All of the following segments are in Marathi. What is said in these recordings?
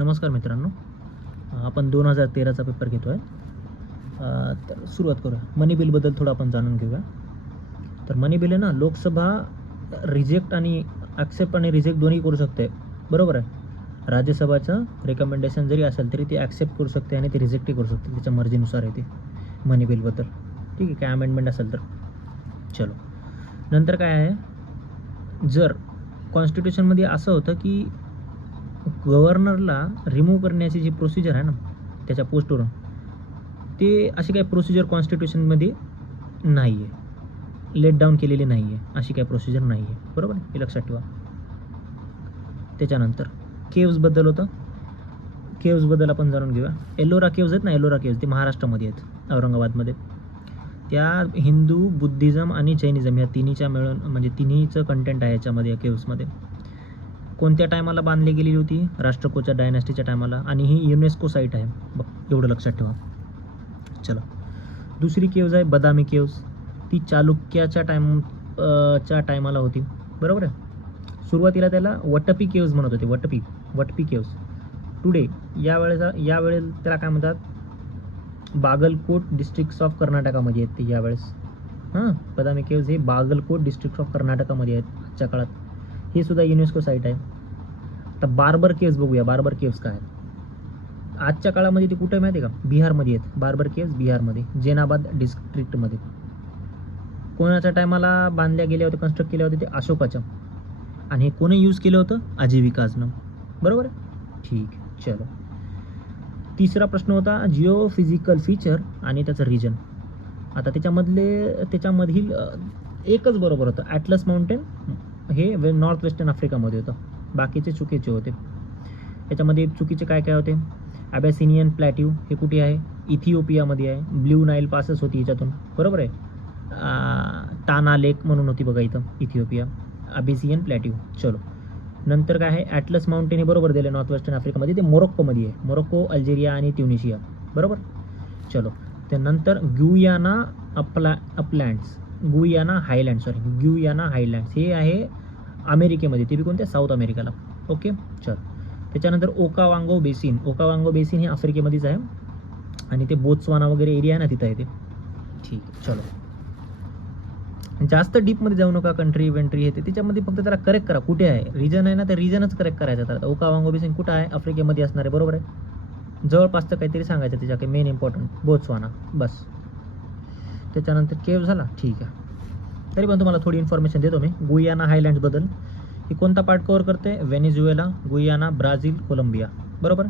नमस्कार मित्रांनो, आपण 2013चा पेपर घेतो आहे. तर सुरुवात करूया. मनी बिलबद्दल थोडं आपण जाणून घेऊया. तर मनी बिल आहे ना, लोकसभा रिजेक्ट आणि ॲक्सेप्ट आणि रिजेक्ट दोन्ही करू शकते, बरोबर आहे. राज्यसभाचं रेकमेंडेशन जरी असेल तरी ती ॲक्सेप्ट करू शकते आणि ती रिजेक्टही करू शकते, त्याच्या मर्जीनुसार आहे ते मनी बिलबद्दल. ठीक आहे, काय अमेंडमेंट असेल तर. चलो, नंतर काय आहे, जर कॉन्स्टिट्यूशनमध्ये असं होतं की गव्हर्नरला रिमूव्ह करण्याची जी प्रोसिजर आहे ना त्याच्या पोस्टवरून, ते अशी काही प्रोसिजर कॉन्स्टिट्यूशनमध्ये नाही आहे, लेट डाऊन केलेली नाही आहे, अशी काही प्रोसिजर नाही आहे, बरोबर आहे, हे लक्षात ठेवा. त्याच्यानंतर केव्जबद्दल होतं. केव्जबद्दल आपण जाणून घेऊया. एलोरा केव्ज आहेत ना, एलोरा केव्ज ते महाराष्ट्रामध्ये आहेत, औरंगाबादमध्ये. त्या हिंदू, बुद्धिझम आणि जैनिझम या तिन्हीच्या मिळून, म्हणजे तिन्हीचं कंटेंट आहे याच्यामध्ये, या केव्जमध्ये. कोणत्या टायमाला बांधली गेलेली होती? राष्ट्रकूटच्या डायनॅस्टीच्या टायमाला, आणि ही युनेस्को साईट आहे, बघ एवढं लक्षात ठेवा. चलो, दुसरी केव्ज आहे बदामी केव्ज. ती चालुक्याच्या टायमाला होती, बरोबर आहे. सुरुवातीला त्याला वटपी केव्ज म्हणत होते, वटपी केव्ज. टुडे यावेळेला त्याला काय म्हणतात, बागलकोट डिस्ट्रिक्ट ऑफ कर्नाटकामध्ये आहेत ते यावेळेस. बदामी केव्ज हे बागलकोट डिस्ट्रिक्ट ऑफ कर्नाटकामध्ये आहेत आजच्या काळात. हे सुद्धा युनेस्को साईट आहे. तर बार्बर केव्ज बघूया. बार्बर केव्ज काय आहेत आजच्या काळामध्ये, ते कुठे माहिती आहे का? बिहारमध्ये आहेत बार्बर केव्ज, बिहारमध्ये, जेनाबाद डिस्ट्रिक्टमध्ये. कोणाच्या टायमाला बांधल्या गेल्या होत्या, कन्स्ट्रक्ट केल्या होत्या? ते अशोकाच्या. आणि हे कोणी यूज केलं होतं? आजीविकाजनं, बरोबर आहे. ठीक, चलो. तिसरा प्रश्न होता जिओफिजिकल फीचर आणि त्याचं रिजन. आता त्याच्यामधील एकच बरोबर होतं, ॲटलस माउंटेन. हे नॉर्थ वेस्टर्न आफ्रिकामध्ये होतं, बाकीचे चुकीचे होते. याच्यामध्ये चुकीचे काय काय होते? अबॅसिनियन प्लॅट्यू हे कुठे आहे? इथिओपियामध्ये आहे. ब्ल्यू नाईल पासच होती याच्यातून, बरोबर आहे. टाना लेक म्हणून होती बघा इथं, इथिओपिया. अबॅसिनियन प्लॅट्यू. चलो, नंतर काय आहे? ॲटलस माउंटेन हे बरोबर दिले नॉर्थ वेस्टर्न आफ्रिकामध्ये, ते मोरोक्कोमध्ये आहे. मोरोक्को, अल्जेरिया आणि ट्युनिशिया, बरोबर. चलो, त्यानंतर गुयाना अपलँड्स, गुयाना हायलँड्स हे आहे अमेरिकेमध्ये, ते बी कोणत्या? साऊथ अमेरिकाला. ओके, चल. त्याच्यानंतर ओकावांगो बेसिन हे आफ्रिकेमध्येच आहे, आणि ते बोत्सवाना वगैरे एरिया आहे ना, तिथं आहे ते. ठीक, चलो. जास्त डीपमध्ये जाऊ नका, कंट्री वेंट्री हे ते, त्याच्यामध्ये फक्त त्याला करेक्ट करा कुठे आहे. रिजन आहे ना, ते रिजनच करेक्ट करायचं. तर ओकावांगो बेसिन कुठं आहे? आफ्रिकेमध्ये असणार आहे, बरोबर आहे. जवळपासचं काहीतरी सांगायचं त्याच्या, काही मेन इम्पॉर्टंट, बोत्सवाना, बस. त्याच्यानंतर केव्ह झाला, ठीक आहे. तरी पण तुम्हाला थोडी इन्फॉर्मेशन देतो मी गुयाना हायलँड्सबद्दल. ही कोणता पार्ट कव्हर करते? व्हेनेझुएला, गुयाना, ब्राझील, कोलंबिया, बरोबर.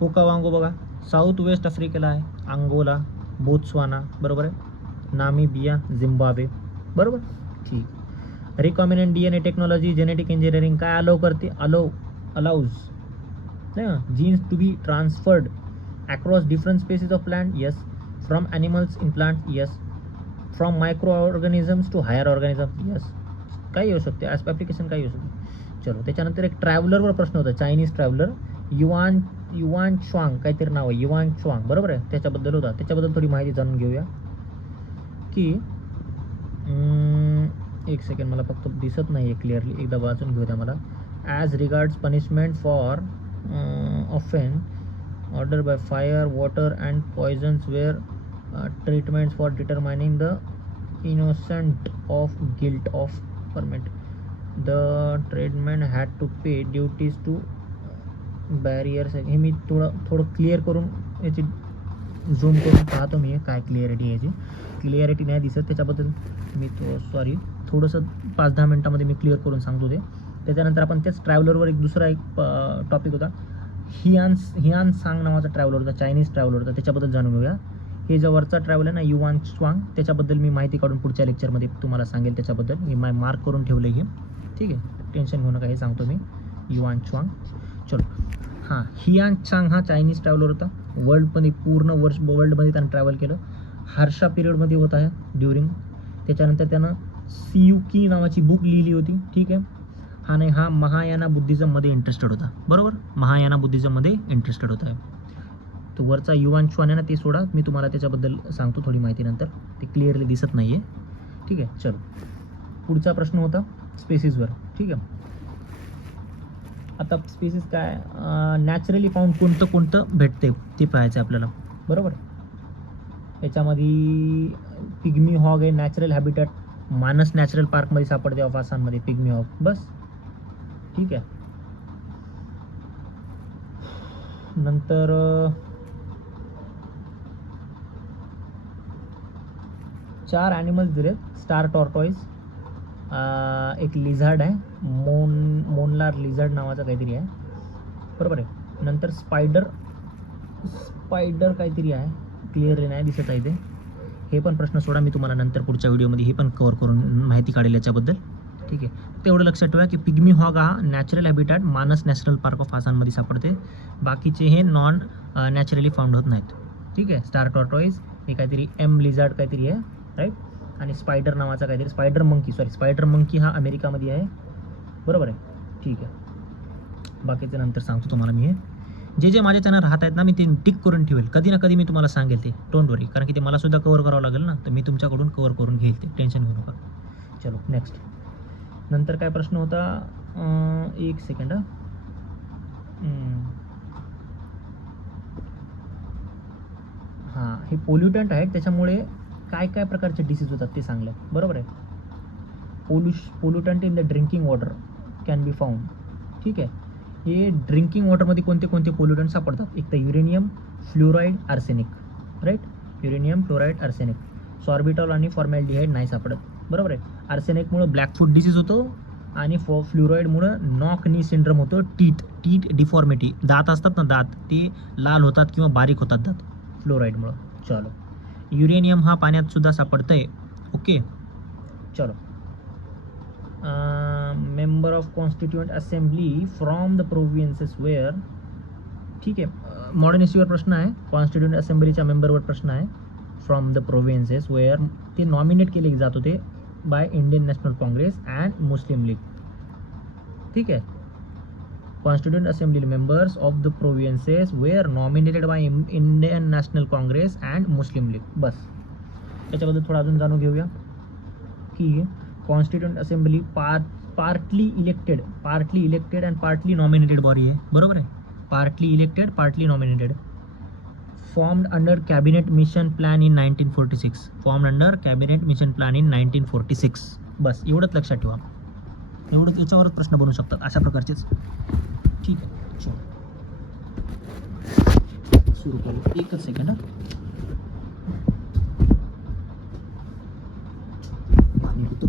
ओकावांगो बघा, साऊथ वेस्ट आफ्रिकेला आहे. अंगोला, बोत्सवाना, बरोबर आहे. नामिबिया, झिम्बाब्वे, बरोबर. ठीक. Recombinant DNA technology, genetic engineering काय अलाउ करते? Allows genes to be transferred across different species of plant, yes. From animals in plant, yes. From micro organisms to higher organism, yes. काही येऊ शकते, ॲप्लिकेशन काही येऊ शकते. चलो, त्याच्यानंतर एक ट्रॅव्हलरवर प्रश्न होता, चायनीज ट्रॅव्हलर युआन च्वांग काहीतरी नाव आहे, युआन च्वांग, बरोबर आहे. त्याच्याबद्दल होता, त्याच्याबद्दल थोडी माहिती जाणून घेऊया. की एक सेकंड, मला फक्त दिसत नाही आहे क्लिअरली, एकदा वाचून घेऊ द्या मला. As regards punishment for offence order by fire, water and poisons were treatments for determining the innocent of guilt of permit. The tradesman had to pay duties to barriers. हे मी थोडं क्लिअर करून याची झूम करून पाहतो मी, काय क्लिअरिटी याची. क्लिअरिटी नाही दिसत, त्याच्याबद्दल मी थोडंसं 5-10 मिनटामध्ये मी क्लिअर करून सांगतो ते. त्याच्यानंतर आपण त्याच ट्रॅव्हलरवर एक दुसरा टॉपिक होता, हियान सांग नावाचा ट्रॅव्हलर होता, चायनीज ट्रॅव्हलर होता, त्याच्याबद्दल जाणून घेऊया. हे जो वरचा ट्रॅव्हल आहे ना, युआन च्वांग, त्याच्याबद्दल मी माहिती काढून पुढच्या लेक्चरमध्ये तुम्हाला सांगेल. त्याच्याबद्दल मी मार्क करून ठेवलं हे, ठीक आहे, टेन्शन घेऊ नका, हे सांगतो मी. Yuan Chwang. चलो, हां, हियान चांग हा चायनीज ट्रॅव्हलर होता. पूर्ण वर्ल्डमध्ये त्यानं ट्रॅव्हल केलं. हार्शा पिरियडमध्ये होता आहे ड्युरिंग. त्याच्यानंतर त्यानं सियुकी नावाची बुक लिहिली होती, ठीक आहे. हा महायाना बुद्धिझममध्ये इंटरेस्टेड होता, बरोबर. महायाना बुद्धिझममध्ये इंटरेस्टेड होता आहे तो. वरचा युआन च्वांग आहे ना, ते सोडा, मी तुम्हाला त्याच्याबद्दल सांगतो थोडी माहिती नंतर, ते क्लिअरली दिसत नाही आहे, ठीक आहे. चलो, पुढचा प्रश्न होता स्पेसिसवर, ठीक आहे. आता स्पीसीज काय नॅचरली फाउंड कोणतं कोणतं भेटते ते पाहायचं आहे आपल्याला, बरोबर. याच्यामध्ये पिग्मी हॉग आहे, नॅचरल हॅबिटॅट मानस नॅचरल पार्कमध्ये सापडते ऑफ आसाममध्ये पिग्मी हॉग. बस ठीक आहे. नंतर चार ॲनिमल्स दिलेत. स्टार टॉर्टॉईज, एक लिझार्ड आहे, मोनलार लिझार्ड नावाचा काहीतरी आहे, बरोबर आहे. नंतर स्पायडर काहीतरी आहे, क्लिअरली नाही दिसत आहे ते. हे पण प्रश्न सोडा, मी तुम्हाला नंतर पुढच्या व्हिडिओमध्ये हे पण कव्हर करून माहिती काढेल याच्याबद्दल, ठीक आहे. तेवढं लक्षात ठेवा की पिग्मी हॉग हा नॅचरल हॅबिटॅट मानस नॅशनल पार्क ऑफ आसाममध्ये सापडते. बाकीचे हे नॉन नॅचरली फाउंड होत नाहीत, ठीक आहे. स्टार टॉर्टॉईज हे काहीतरी लिझार्ड काहीतरी आहे, राईट. आणि स्पायडर नावाचा काहीतरी स्पायडर मंकी हा अमेरिकामध्ये आहे, बरोबर आहे, ठीक आहे. बाकीचं नंतर सांगतो तुम्हाला मी. हे जे माझ्या चॅनल राहत आहेत ना, मी ते टिक करून ठेवेल, कधी ना कधी मी तुम्हाला सांगेल ते, डोंट वरी, कारण की ते मला सुद्धा कव्हर करावं लागेल ना, तर मी तुमच्याकडून कव्हर करून घेईल ते, टेन्शन घेऊ नका. चलो नेक्स्ट. नंतर काय प्रश्न होता, एक सेकंड. हां, हे पोल्युटंट आहेत, त्याच्यामुळे काय काय प्रकारचे डिसीज होतात ते सांगलं, बरोबर आहे. Pollutant in the drinking water can be found, ठीक आहे. हे ड्रिंकिंग वॉटरमध्ये कोणते कोणते पोल्युटंट सापडतात, एक तर uranium, fluoride, arsenic, right. Uranium, fluoride, arsenic. Sorbitol आणि फॉर्मॅल्डिहाइड नाही सापडत, बरोबर आहे. आर्सेनिकमुळं ब्लॅकफूट डिसीज होतो आणि फ्लोराईडमुळं नॉक नी सिंड्रोम होतो. टीथ डिफॉर्मिटी, दात असतात ना, दात ते लाल होतात किंवा बारीक होतात दात फ्लोराईडमुळं. चलो, युरेनियम हा पाण्यात सुद्धा सापडतंय, ओके. चलो, member of constituent assembly from the provinces were, ठीक आहे. मॉडर्न हिस्ट्रीवर प्रश्न आहे, कॉन्स्टिट्युएंट असेंब्लीच्या मेंबरवर प्रश्न आहे. फ्रॉम द प्रोव्हिन्सेस वेअर ते नॉमिनेट केले जात होते by Indian National Congress and Muslim League, ठीक आहे. Constituent assembly members of the provinces were nominated by Indian National Congress and Muslim League. बस याच्याबद्दल थोडं अजून जाणून घेऊया की constituent assembly partly elected and partly nominated body आहे, बरोबर आहे. Partly elected, partly nominated. Formed under cabinet mission plan in 1946. Formed under cabinet mission plan in 1946. बस एवढंच लक्षात ठेवा, एवढंच, याच्यावरच प्रश्न बनू शकतात अशा प्रकारचेच, ठीक आहे. सुरू करू, एकच सेकंड. पाणी पितो.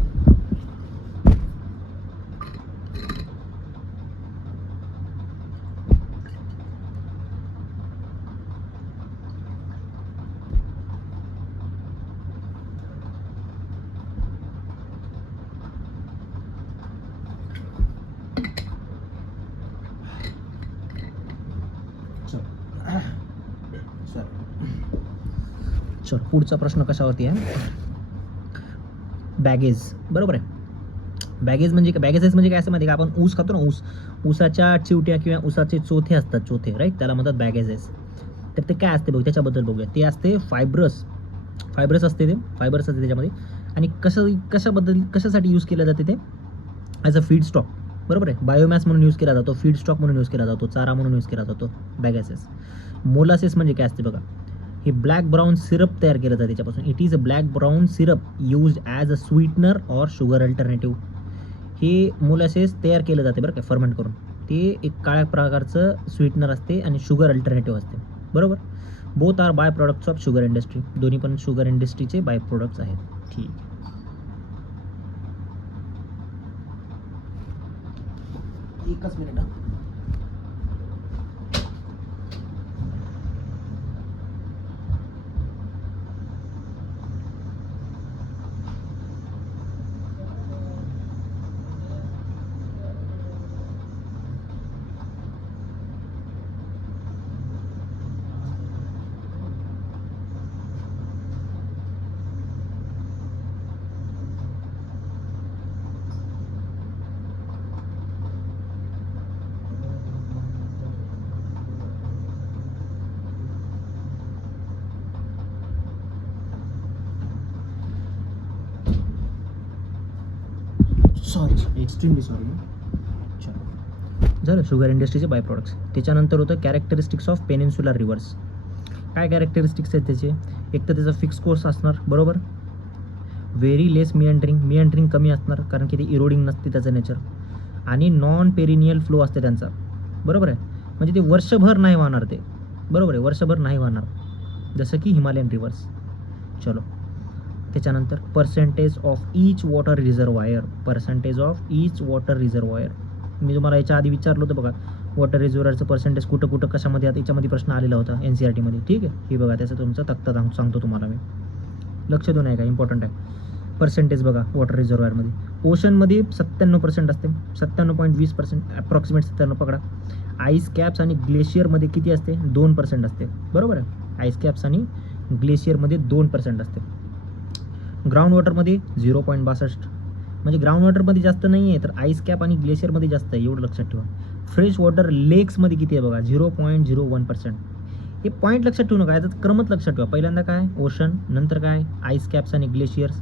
चल, पुढचा प्रश्न कशावरती आहे, बॅगेज, बरोबर आहे. बॅगेज म्हणजे काय, बॅगेजेस म्हणजे काय असं माहिती का, आपण ऊस खातो ना, ऊसाच्या चिवट्या किंवा ऊसाचे चोथे असतात, चोथे, राईट, त्याला म्हणतात बॅगेजेस. तर ते काय असते बघ, त्याच्याबद्दल बघूया. ते असते फायब्रस असते, ते फायबर्स असते त्याच्यामध्ये. आणि कशासाठी यूज केलं जाते ते, ॲज अ फीड स्टॉक, बरोबर आहे. बायोमॅस म्हणून यूज केला जातो, फीड स्टॉक म्हणून यूज केला जातो, चारा म्हणून यूज केला जातो बॅगेसेस. मोलासेस म्हणजे काय असते बघा, हे ब्लॅक ब्राऊन सिरप तयार केलं जातं त्याच्यापासून. It is a black brown syrup use as a sweetener or sugar alternative. हे मोलासेस तयार केलं जाते बरं का, फर्मेंट करून. ते एक काळ्या प्रकारचं स्वीटनर असते आणि शुगर अल्टरनेटिव्ह असते, बरोबर. Both are by products of sugar industry, दोन्ही पण शुगर इंडस्ट्रीचे बाय प्रोडक्ट्स आहेत, ठीक. एकच मिनिट. Sorry, extremely sorry. चलो, झालं शुगर इंडस्ट्रीचे बाय प्रॉडक्ट्स. त्याच्यानंतर होतं कॅरेक्टरिस्टिक्स ऑफ पेनिन्सुलर रिव्हर्स. काय कॅरेक्टरिस्टिक्स आहेत त्याचे? एक तर त्याचा फिक्स कोर्स असणार, बरोबर, व्हेरी लेस मिअँड्रिंग कमी असणार कारण की ते इरोडिंग नसते त्याचं नेचर, आणि नॉन पेरिनियल फ्लो असते त्यांचा, बरोबर आहे. म्हणजे ते वर्षभर नाही वाहणार ते, बरोबर आहे, वर्षभर नाही वाहणार, जसं की हिमालयन रिव्हर्स. चलो त्याच्यानंतर percentage of each water reservoir. मी तुम्हाला याच्या आधी विचारलं होतं बघा, वॉटर रिझर्वायरचं पर्सेंटेज कुठं कुठं कशामध्ये आता, याच्यामध्ये प्रश्न आलेला होता NCERTमध्ये. ठीक आहे, हे बघा त्याचं तुमचा तक्ता सांगतो तुम्हाला मी, लक्ष देऊन आहे का, इम्पॉर्टंट आहे. पर्सेंटेज बघा वॉटर रिझर्वायरमध्ये, ओशनमध्ये 97% असते, 97.20%, अप्रॉक्सिमेट 97 पकडा. आईस कॅप्स आणि ग्लेशियरमध्ये किती असते? 2% असते, बरोबर आहे. आईस कॅप्स आणि ग्लेशियरमध्ये 2% असते. ग्राउंड वॉटरमध्ये 0.62, म्हणजे ग्राउंड वॉटरमध्ये जास्त नाही आहे, तर आईस कॅप आणि ग्लेशियरमध्ये जास्त आहे, एवढं लक्षात ठेवा. फ्रेश वॉटर लेक्समध्ये किती आहे बघा, 0.01%. हे पॉईंट लक्षात ठेवू नका, याचा क्रमच लक्षात ठेवा. पहिल्यांदा काय ओशन, नंतर काय आईस कॅप्स आणि ग्लेशियर्स,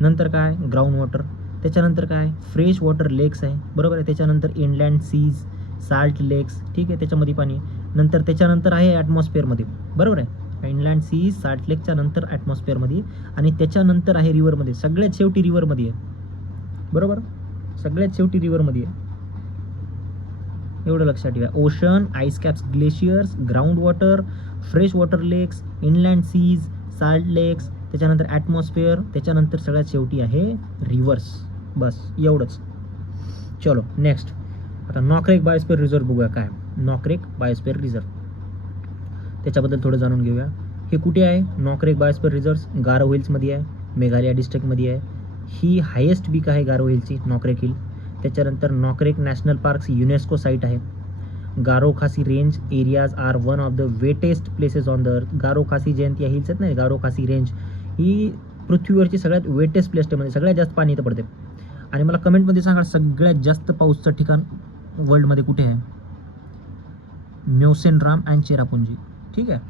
नंतर काय ग्राउंड वॉटर, त्याच्यानंतर काय फ्रेश वॉटर लेक्स आहे, बरोबर आहे. त्याच्यानंतर इनलँड सीज, साल्ट लेक्स, ठीक आहे, त्याच्यामध्ये पाणी. नंतर त्याच्यानंतर आहे ॲटमॉस्फिअरमध्ये, बरोबर आहे. इनलँड सीज, साल्ट लेकच्या नंतर ॲटमॉस्फिअरमध्ये, आणि त्याच्यानंतर आहे रिव्हरमध्ये, सगळ्यात शेवटी रिव्हरमध्ये आहे, बरोबर, सगळ्यात शेवटी रिव्हरमध्ये आहे, एवढं लक्षात ठेवा. Ocean, ice caps, glaciers, ground water, fresh water लेक्स, इनलँड सीज, साल्ट लेक्स, त्याच्यानंतर ॲटमॉस्फिअर, त्याच्यानंतर सगळ्यात शेवटी आहे रिव्हर्स. बस एवढंच. चलो नेक्स्ट, आता नॉकरेक बायोस्फिअर रिझर्व बघूया. काय नॉकरेक बायोस्फिअर रिझर्व, त्याच्याबद्दल थोडं जाणून घेऊया. हे कुठे आहे? नॉकरेक बायोस्फिअर रिझर्व गारो हिल्समध्ये आहे, मेघालय डिस्ट्रिक्टमध्ये आहे. ही हायेस्ट पीक आहे गारो हिलची, नॉकरेक हिल. त्याच्यानंतर Nokrek national parks UNESCO site आहे. Garo Khasi range areas are one of the wettest places on the earth. Garo Khasi Jayanti hills आहेत ना, गारो खासी रेंज ही पृथ्वीवरची सगळ्यात वेटेस्ट प्लेस आहे, म्हणजे सगळ्यात जास्त पाणी इथं पडते. आणि मला कमेंटमध्ये सांगा सगळ्यात जास्त पाऊसचं ठिकाण वर्ल्डमध्ये कुठे आहे? म्योसेनराम अँड चेरापुंजी, ठीक आहे.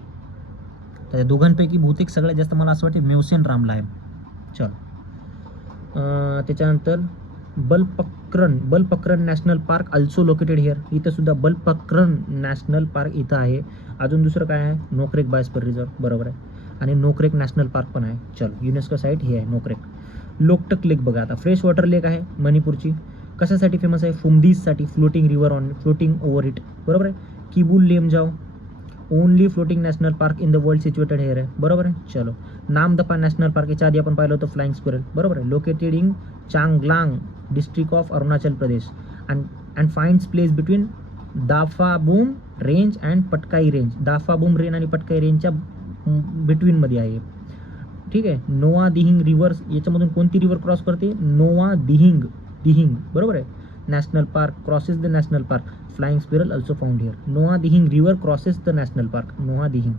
तर या दोघांपैकी बहुतेक सगळ्यात जास्त मला असं वाटते म्योसेनरामला आहे. चल त्याच्यानंतर Balphakram national park also located here. इथं सुद्धा बलपक्रन नॅशनल पार्क इथं आहे. अजून दुसरं काय आहे? नोकरेक बायोस्फिअर रिझर्व, बरोबर आहे. आणि नोकरेक नॅशनल पार्क पण आहे. चलो युनेस्को साईट ही आहे नोकरेक. लोकटक लेक बघा, आता फ्रेश वॉटर लेक आहे मणिपूरची. कशासाठी फेमस आहे? फुमदीजसाठी, फ्लोटिंग ओव्हर इट, बरोबर आहे. Keibul Lamjao only floating national park in the world situated here आहे, बरोबर आहे. चलो नामदफा नॅशनल पार्क, याच्या आधी आपण पाहिलं होतं फ्लाइंग स्क्वेरल, बरोबर आहे. Located in Changlang district of Arunachal Pradesh and finds place between Daphabum range and Patkai range. Daphabum range आणि पटकाई रेंजच्या बिटवीनमध्ये आहे, ठीक आहे. नोआ दिहिंग रिव्हर्स, याच्यामधून कोणती रिव्हर क्रॉस करते? नोआ दिहिंग, बरोबर आहे. National park crosses the national park. Flying squirrel also found here. Noa Dihing river crosses the national park, Noa Dihing.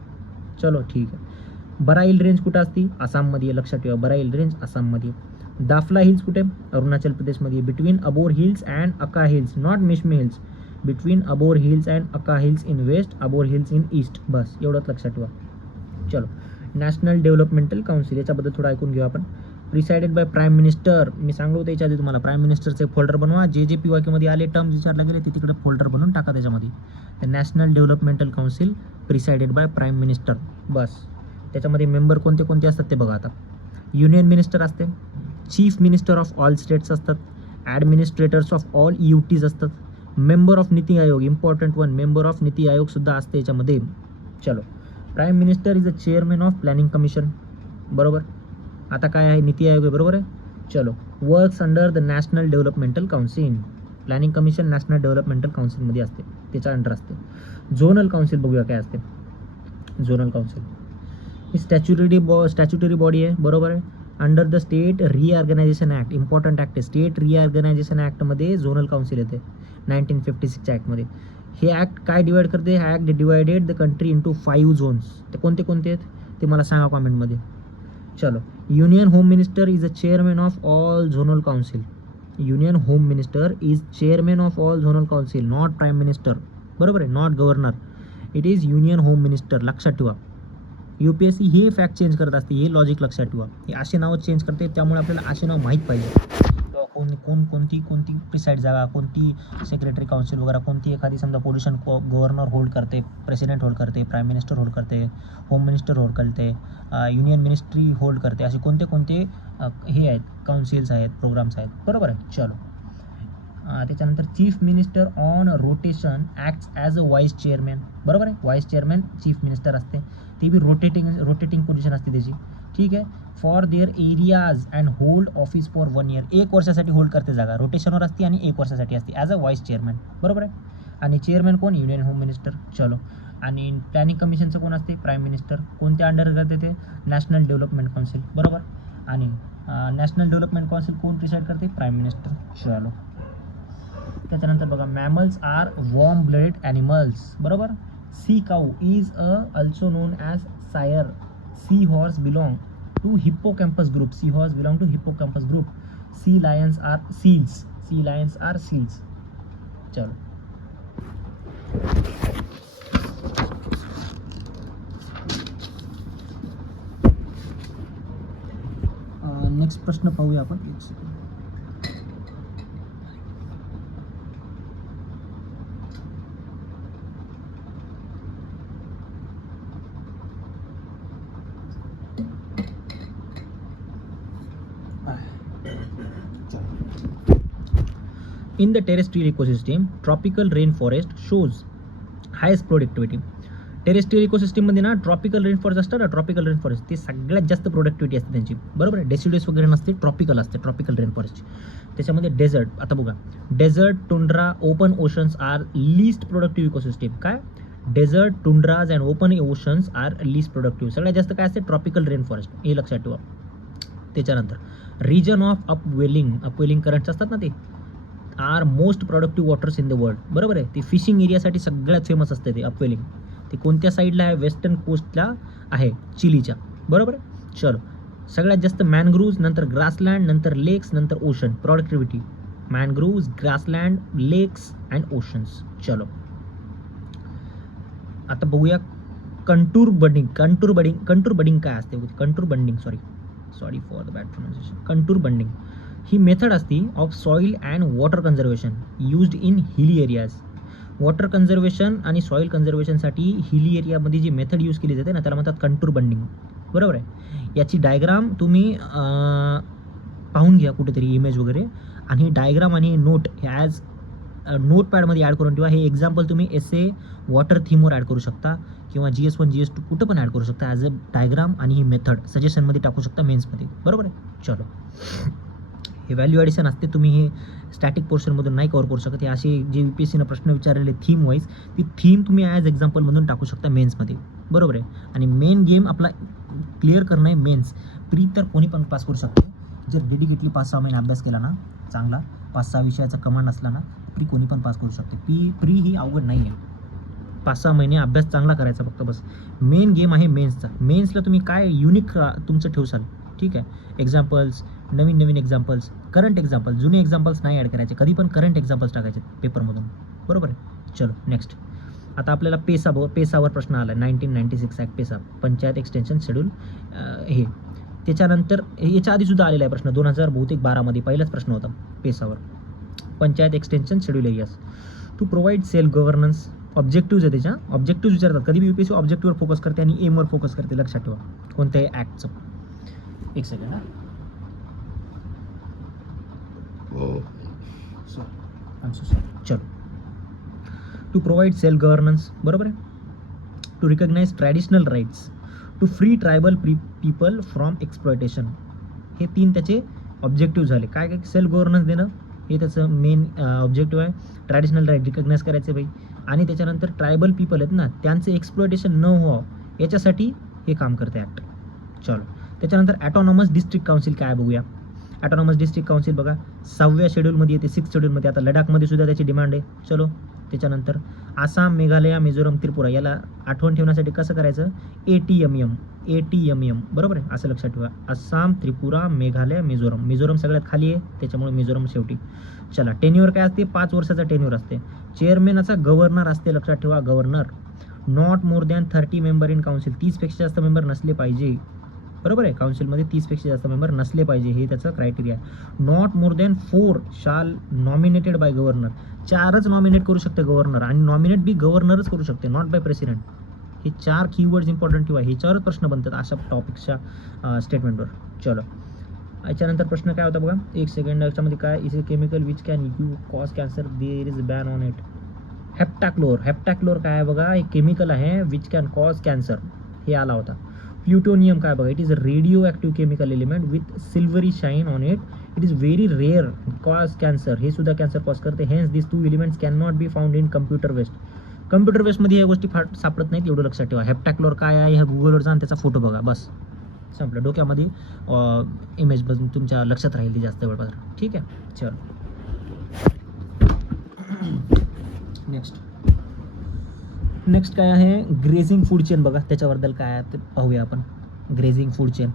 चलो ठीक आहे. बराईल रेंज कुठं असते? आसाममध्ये आहे, लक्षात ठेवा. बराईल रेंज आसाममध्ये. दाफला हिल्स कुठे? अरुणाचल प्रदेशमध्ये. Between Abor hills and Aka hills, not Mishmi hills. Between Abor hills and Aka hills in west, Abor hills in east. बस एवढंच लक्षात ठेवा. चलो नॅशनल डेव्हलपमेंटल काउन्सिल, याच्याबद्दल थोडं ऐकून घेऊ आपण. Presided by prime minister. मी सांगलो होतं याच्या आधी तुम्हाला, प्राईम मिनिस्टरचे एक फोल्डर बनवा. जे PYQमध्ये आले टर्म्स विचारला गेले ते तिकडे फोल्डर बनवून टाका त्याच्यामध्ये. National developmental council presided by prime minister. बस त्याच्यामध्ये मेंबर कोणते कोणते असतात ते बघा. आता युनियन मिनिस्टर असते, chief minister of all states असतात, ॲडमिनिस्ट्रेटर्स ऑफ ऑल UTs असतात, member of NITI Aayog, important one, member of NITI Aayog सुद्धा असते याच्यामध्ये. चलो prime minister is a chairman of planning commission, बरोबर. आता काय आहे? नीती आयोग आहे, बरोबर आहे. चलो works under the national developmental council. Planning commission national developmental काउन्सिलमध्ये असते, त्याच्या अंडर असते. झोनल काउन्सिल बघूया काय असते. झोनल काउन्सिल ही स्टॅच्युटरी बॉडी आहे, बरोबर आहे. Under the state reorganisation act, important act आहे. स्टेट रिऑर्गनायझेशन ॲक्टमध्ये झोनल काउन्सिल येते 1956 ॲक्टमध्ये. हे ॲक्ट काय डिवाइड करते? हा act divided the country into 5 zones. ते कोणते कोणते आहेत ते मला सांगा कॉमेंटमध्ये. चलो union home minister is a chairman of all zonal council. Union home minister is chairman of all zonal council, not prime minister, बरोबर आहे. Not governor, it is union home minister, लक्षात ठेवा. UPSC हे फॅक्ट चेंज करत असते, हे लॉजिक लक्षात ठेवा. हे असे नावं चेंज करते, त्यामुळे आपल्याला असे नाव माहीत पाहिजे. कोणती प्रिसाईड जागा, कोणती सेक्रेटरी काउन्सिल वगैरे, कोणती एखादी समजा पोझिशन गव्हर्नर होल्ड करते, प्रेसिडेंट होल्ड करते, प्राईम मिनिस्टर होल्ड करते, होम मिनिस्टर होल्ड करते, युनियन मिनिस्ट्री होल्ड करते, असे कोणते हे आहेत, काउन्सिल्स आहेत, प्रोग्राम्स आहेत. बरोबर आहे. चलो, त्याच्यानंतर chief minister on rotation acts as a vice chairman. बरोबर आहे. व्हाईस चेअरमॅन चीफ मिनिस्टर असते, ती बी रोटेटिंग पोझिशन असते त्याची. ठीक आहे. For their areas and hold office for 1 year, 1 वर्षासाठी होल्ड करते जागा, रोटेशनवर असते आणि 1 वर्षासाठी असते ॲज अ व्हाईस चेअरमॅन. बरोबर आहे. आणि चेअरमॅन कोण? Union home minister. चलो, आणि प्लॅनिंग कमिशनचं कोण असते? Prime minister. कोणत्या अंडर येते? National development council. बरोबर. आणि नॅशनल डेव्हलपमेंट काउन्सिल कोण प्रिसाईड करते? Prime minister. चलो, त्याच्यानंतर बघा, mammals are warm blooded animals. बरोबर. Sea cow is also known as sire. Sea horse belong to hippocampus group. Sea horse belong to hippocampus group. Sea lions are seals. Sea lions are seals. चलो, नेक्स्ट प्रश्न पाहूया आपण. एक second. In the terrestrial ecosystem, tropical rainforest shows highest productivity. Terrestrial इकोसिस्टीममध्ये ना ट्रॉपिकल रेनफॉरेस्ट असतं ना, ट्रॉपिकल रेनफॉरेस्ट ते सगळ्यात जास्त प्रोडक्टिव्हिटी असते त्यांची. बरोबर आहे. डेसिड्यूस वगैरे नसते, ट्रॉपिकल असते ट्रॉपिकल रेनफॉरेस्ट. त्याच्यामध्ये डेझर्ट, आता बघा, desert, tundra, open oceans are least productive ecosystem. काय? Desert, tundras and open oceans are least productive. सगळ्यात जास्त काय असते? Tropical rainforest. हे लक्षात ठेवा. त्याच्यानंतर रिजन ऑफ अपवेलिंग करंट्स असतात ना, ते are most productive waters in the world. बरोबर आहे. ते फिशिंग एरियासाठी सगळ्यात फेमस असते ते अपवेलिंग. ते कोणत्या साईडला आहे? वेस्टर्न कोस्टला आहे, चिलीच्या. बरोबर आहे. चलो, सगळ्यात जास्त मॅनग्रूव्ज, नंतर ग्रासलँड, नंतर लेक्स, नंतर ocean. Productivity mangroves, grassland, lakes and oceans. चलो, आता बघूया कंटूर बडिंग काय असते? Contour bunding, sorry for the bad pronunciation. Contour bunding ही मेथड असते of soil and water conservation used in hilly areas. Water conservation आणि सॉईल कन्झर्वेशनसाठी हिली एरियामध्ये जी मेथड यूज केली जाते ना, त्याला म्हणतात कंटूर बंडिंग. बरोबर आहे. याची डायग्राम तुम्ही पाहून घ्या कुठेतरी, इमेज वगैरे, आणि डायग्राम आणि नोट ॲज नोटपॅडमध्ये ॲड करून ठेवा. हे एक्झाम्पल तुम्ही एसे वॉटर थीमवर ॲड करू शकता, किंवा GS1 GS2 कुठं पण ॲड करू शकता ॲज अ डायग्राम, आणि ही मेथड सजेशनमध्ये टाकू शकता मेन्समध्ये. बरोबर आहे. चलो, हे व्हॅल्यू ॲडिशन असते, तुम्ही हे स्टॅटिक पोर्शनमधून नाही कव्हर करू शकत. हे असे जे UPSCनं प्रश्न विचारलेले थीम वाईज, ती थीम तुम्ही ॲज एक्झाम्पलमधून टाकू शकता मेन्समध्ये. बरोबर आहे. आणि मेन गेम आपला क्लिअर करणं आहे मेन्स. प्री तर कोणी पण पास करू शकतो, जर डेडिकेटली 5-6 महिने अभ्यास केला ना, चांगला 5-6 विषयाचा कमांड असला ना, प्री कोणी पण पास करू शकते. प्री ही अवघड नाही आहे. 5-6 महिने अभ्यास चांगला करायचा फक्त बस. मेन गेम आहे मेन्सचा. मेन्सला तुम्ही काय युनिक तुमचं ठेवसाल. ठीक आहे. एक्झाम्पल्स, नवीन एक्झाम्पल्स, करंट एक्झाम्पल्स, जुने एक्झाम्पल्स नाही ॲड करायचे, कधी पण करंट एक्झाम्पल्स टाकायचे पेपरमधून. बरोबर आहे. चलो, नेक्स्ट. आता आपल्याला पेसावर प्रश्न आला आहे. 1996 act PESA, panchayat extension schedule. हे त्याच्यानंतर याच्या आधीसुद्धा आलेला आहे प्रश्न, 2012 पहिलाच प्रश्न होता पेसावर. Panchayat extension schedule areas to provide self governance. Objectives आहे त्याच्या, ऑब्जेक्टिव्ह विचारतात. कधी बी UPSC ऑब्जेक्टिव्हवर फोकस करते आणि एमवर फोकस करते, लक्षात ठेवा कोणत्याही ॲक्टचं. एक सेकंड हा. चलो, टू प्रोव्हाइड सेल्फ गव्हर्नन्स. बरोबर आहे. To recognise traditional rights, to free tribal people from exploitation. हे 3 त्याचे ऑब्जेक्टिव्ह झाले. काय सेल्फ गव्हर्नन्स देणं हे त्याचं मेन ऑब्जेक्टिव्ह आहे. ट्रॅडिशनल राईट रिकग्नाइज करायचे बाई, आणि त्याच्यानंतर ट्रायबल पीपल आहेत ना, त्यांचं एक्सप्लॉयटेशन न व्हावं याच्यासाठी हे काम करते ॲक्ट. चलो, त्याच्यानंतर ॲटॉनॉमस डिस्ट्रिक्ट काउन्सिल काय बघूया. ॲटॉनॉमस डिस्ट्रिक्ट काउन्सिल बघा 6व्या शेड्यूलमध्ये येते, 6th शेड्यूलमध्ये. आता लडाखमध्ये सुद्धा त्याची डिमांड आहे. चलो, त्याच्यानंतर आसाम, मेघालय, मिझोरम, त्रिपुरा. याला आठवण ठेवण्यासाठी कसं करायचं? ATMM. बरोबर आहे. असं लक्षात ठेवा. आसाम, त्रिपुरा, मेघालय, मिझोरम सगळ्यात खाली आहे, त्याच्यामुळे मिझोरम शेवटी. चला, टेन्युअर काय असते? 5 वर्षाचा टेन्युअर असते. चेअरमॅनाचा गव्हर्नर असते, लक्षात ठेवा, governor. Not more than 30 member in council. 30पेक्षा जास्त मेंबर नसले पाहिजे. बरोबर आहे. काउन्सिलमध्ये 30पेक्षा जास्त मेंबर नसले पाहिजे, हे त्याचं क्रायटेरिया आहे. नॉट मोर दॅन 4 शाल नॉमिनेटेड बाय गव्हर्नर. 4च नॉमिनेट करू शकते गव्हर्नर, आणि नॉमिनेट बी गव्हर्नरच करू शकते, नॉट बाय प्रेसिडेंट. हे 4 कीवर्ड्स इम्पॉर्टंट ठेवा, ह्याच्यावरच प्रश्न बनतात अशा टॉपिक्सच्या स्टेटमेंटवर. चलो, याच्यानंतर प्रश्न काय होता बघा, एक सेकंड. याच्यामध्ये काय, is a chemical which can you cause cancer, there is ban on it. Heptachlor. Heptachlor काय आहे बघा, हे केमिकल आहे विच कॅन कॉज कॅन्सर, हे आला होता. प्लुटोनियम काय बघा, it is a radioactive chemical element with silvery shine on it. It is very rare, cause cancer, हे सुद्धा कॅन्सर कॉज करते. Hence this 2 elements can not be found in computer waste. Computer वेस्टमध्ये या गोष्टी फार सापडत नाहीत, एवढं लक्षात ठेवा. हेप्टॅक्लोर काय आहे, ह्या गुगलवर जाऊन त्याचा फोटो बघा, बस संपलं. डोक्यामध्ये इमेज बघून तुमच्या लक्षात राहील ती जास्त वेळ. ठीक आहे, चल नेक्स्ट काय आहे, ग्रेझिंग फूड चेन. बघा त्याच्याबद्दल काय आहे ते पाहूया आपण. Grazing food chain,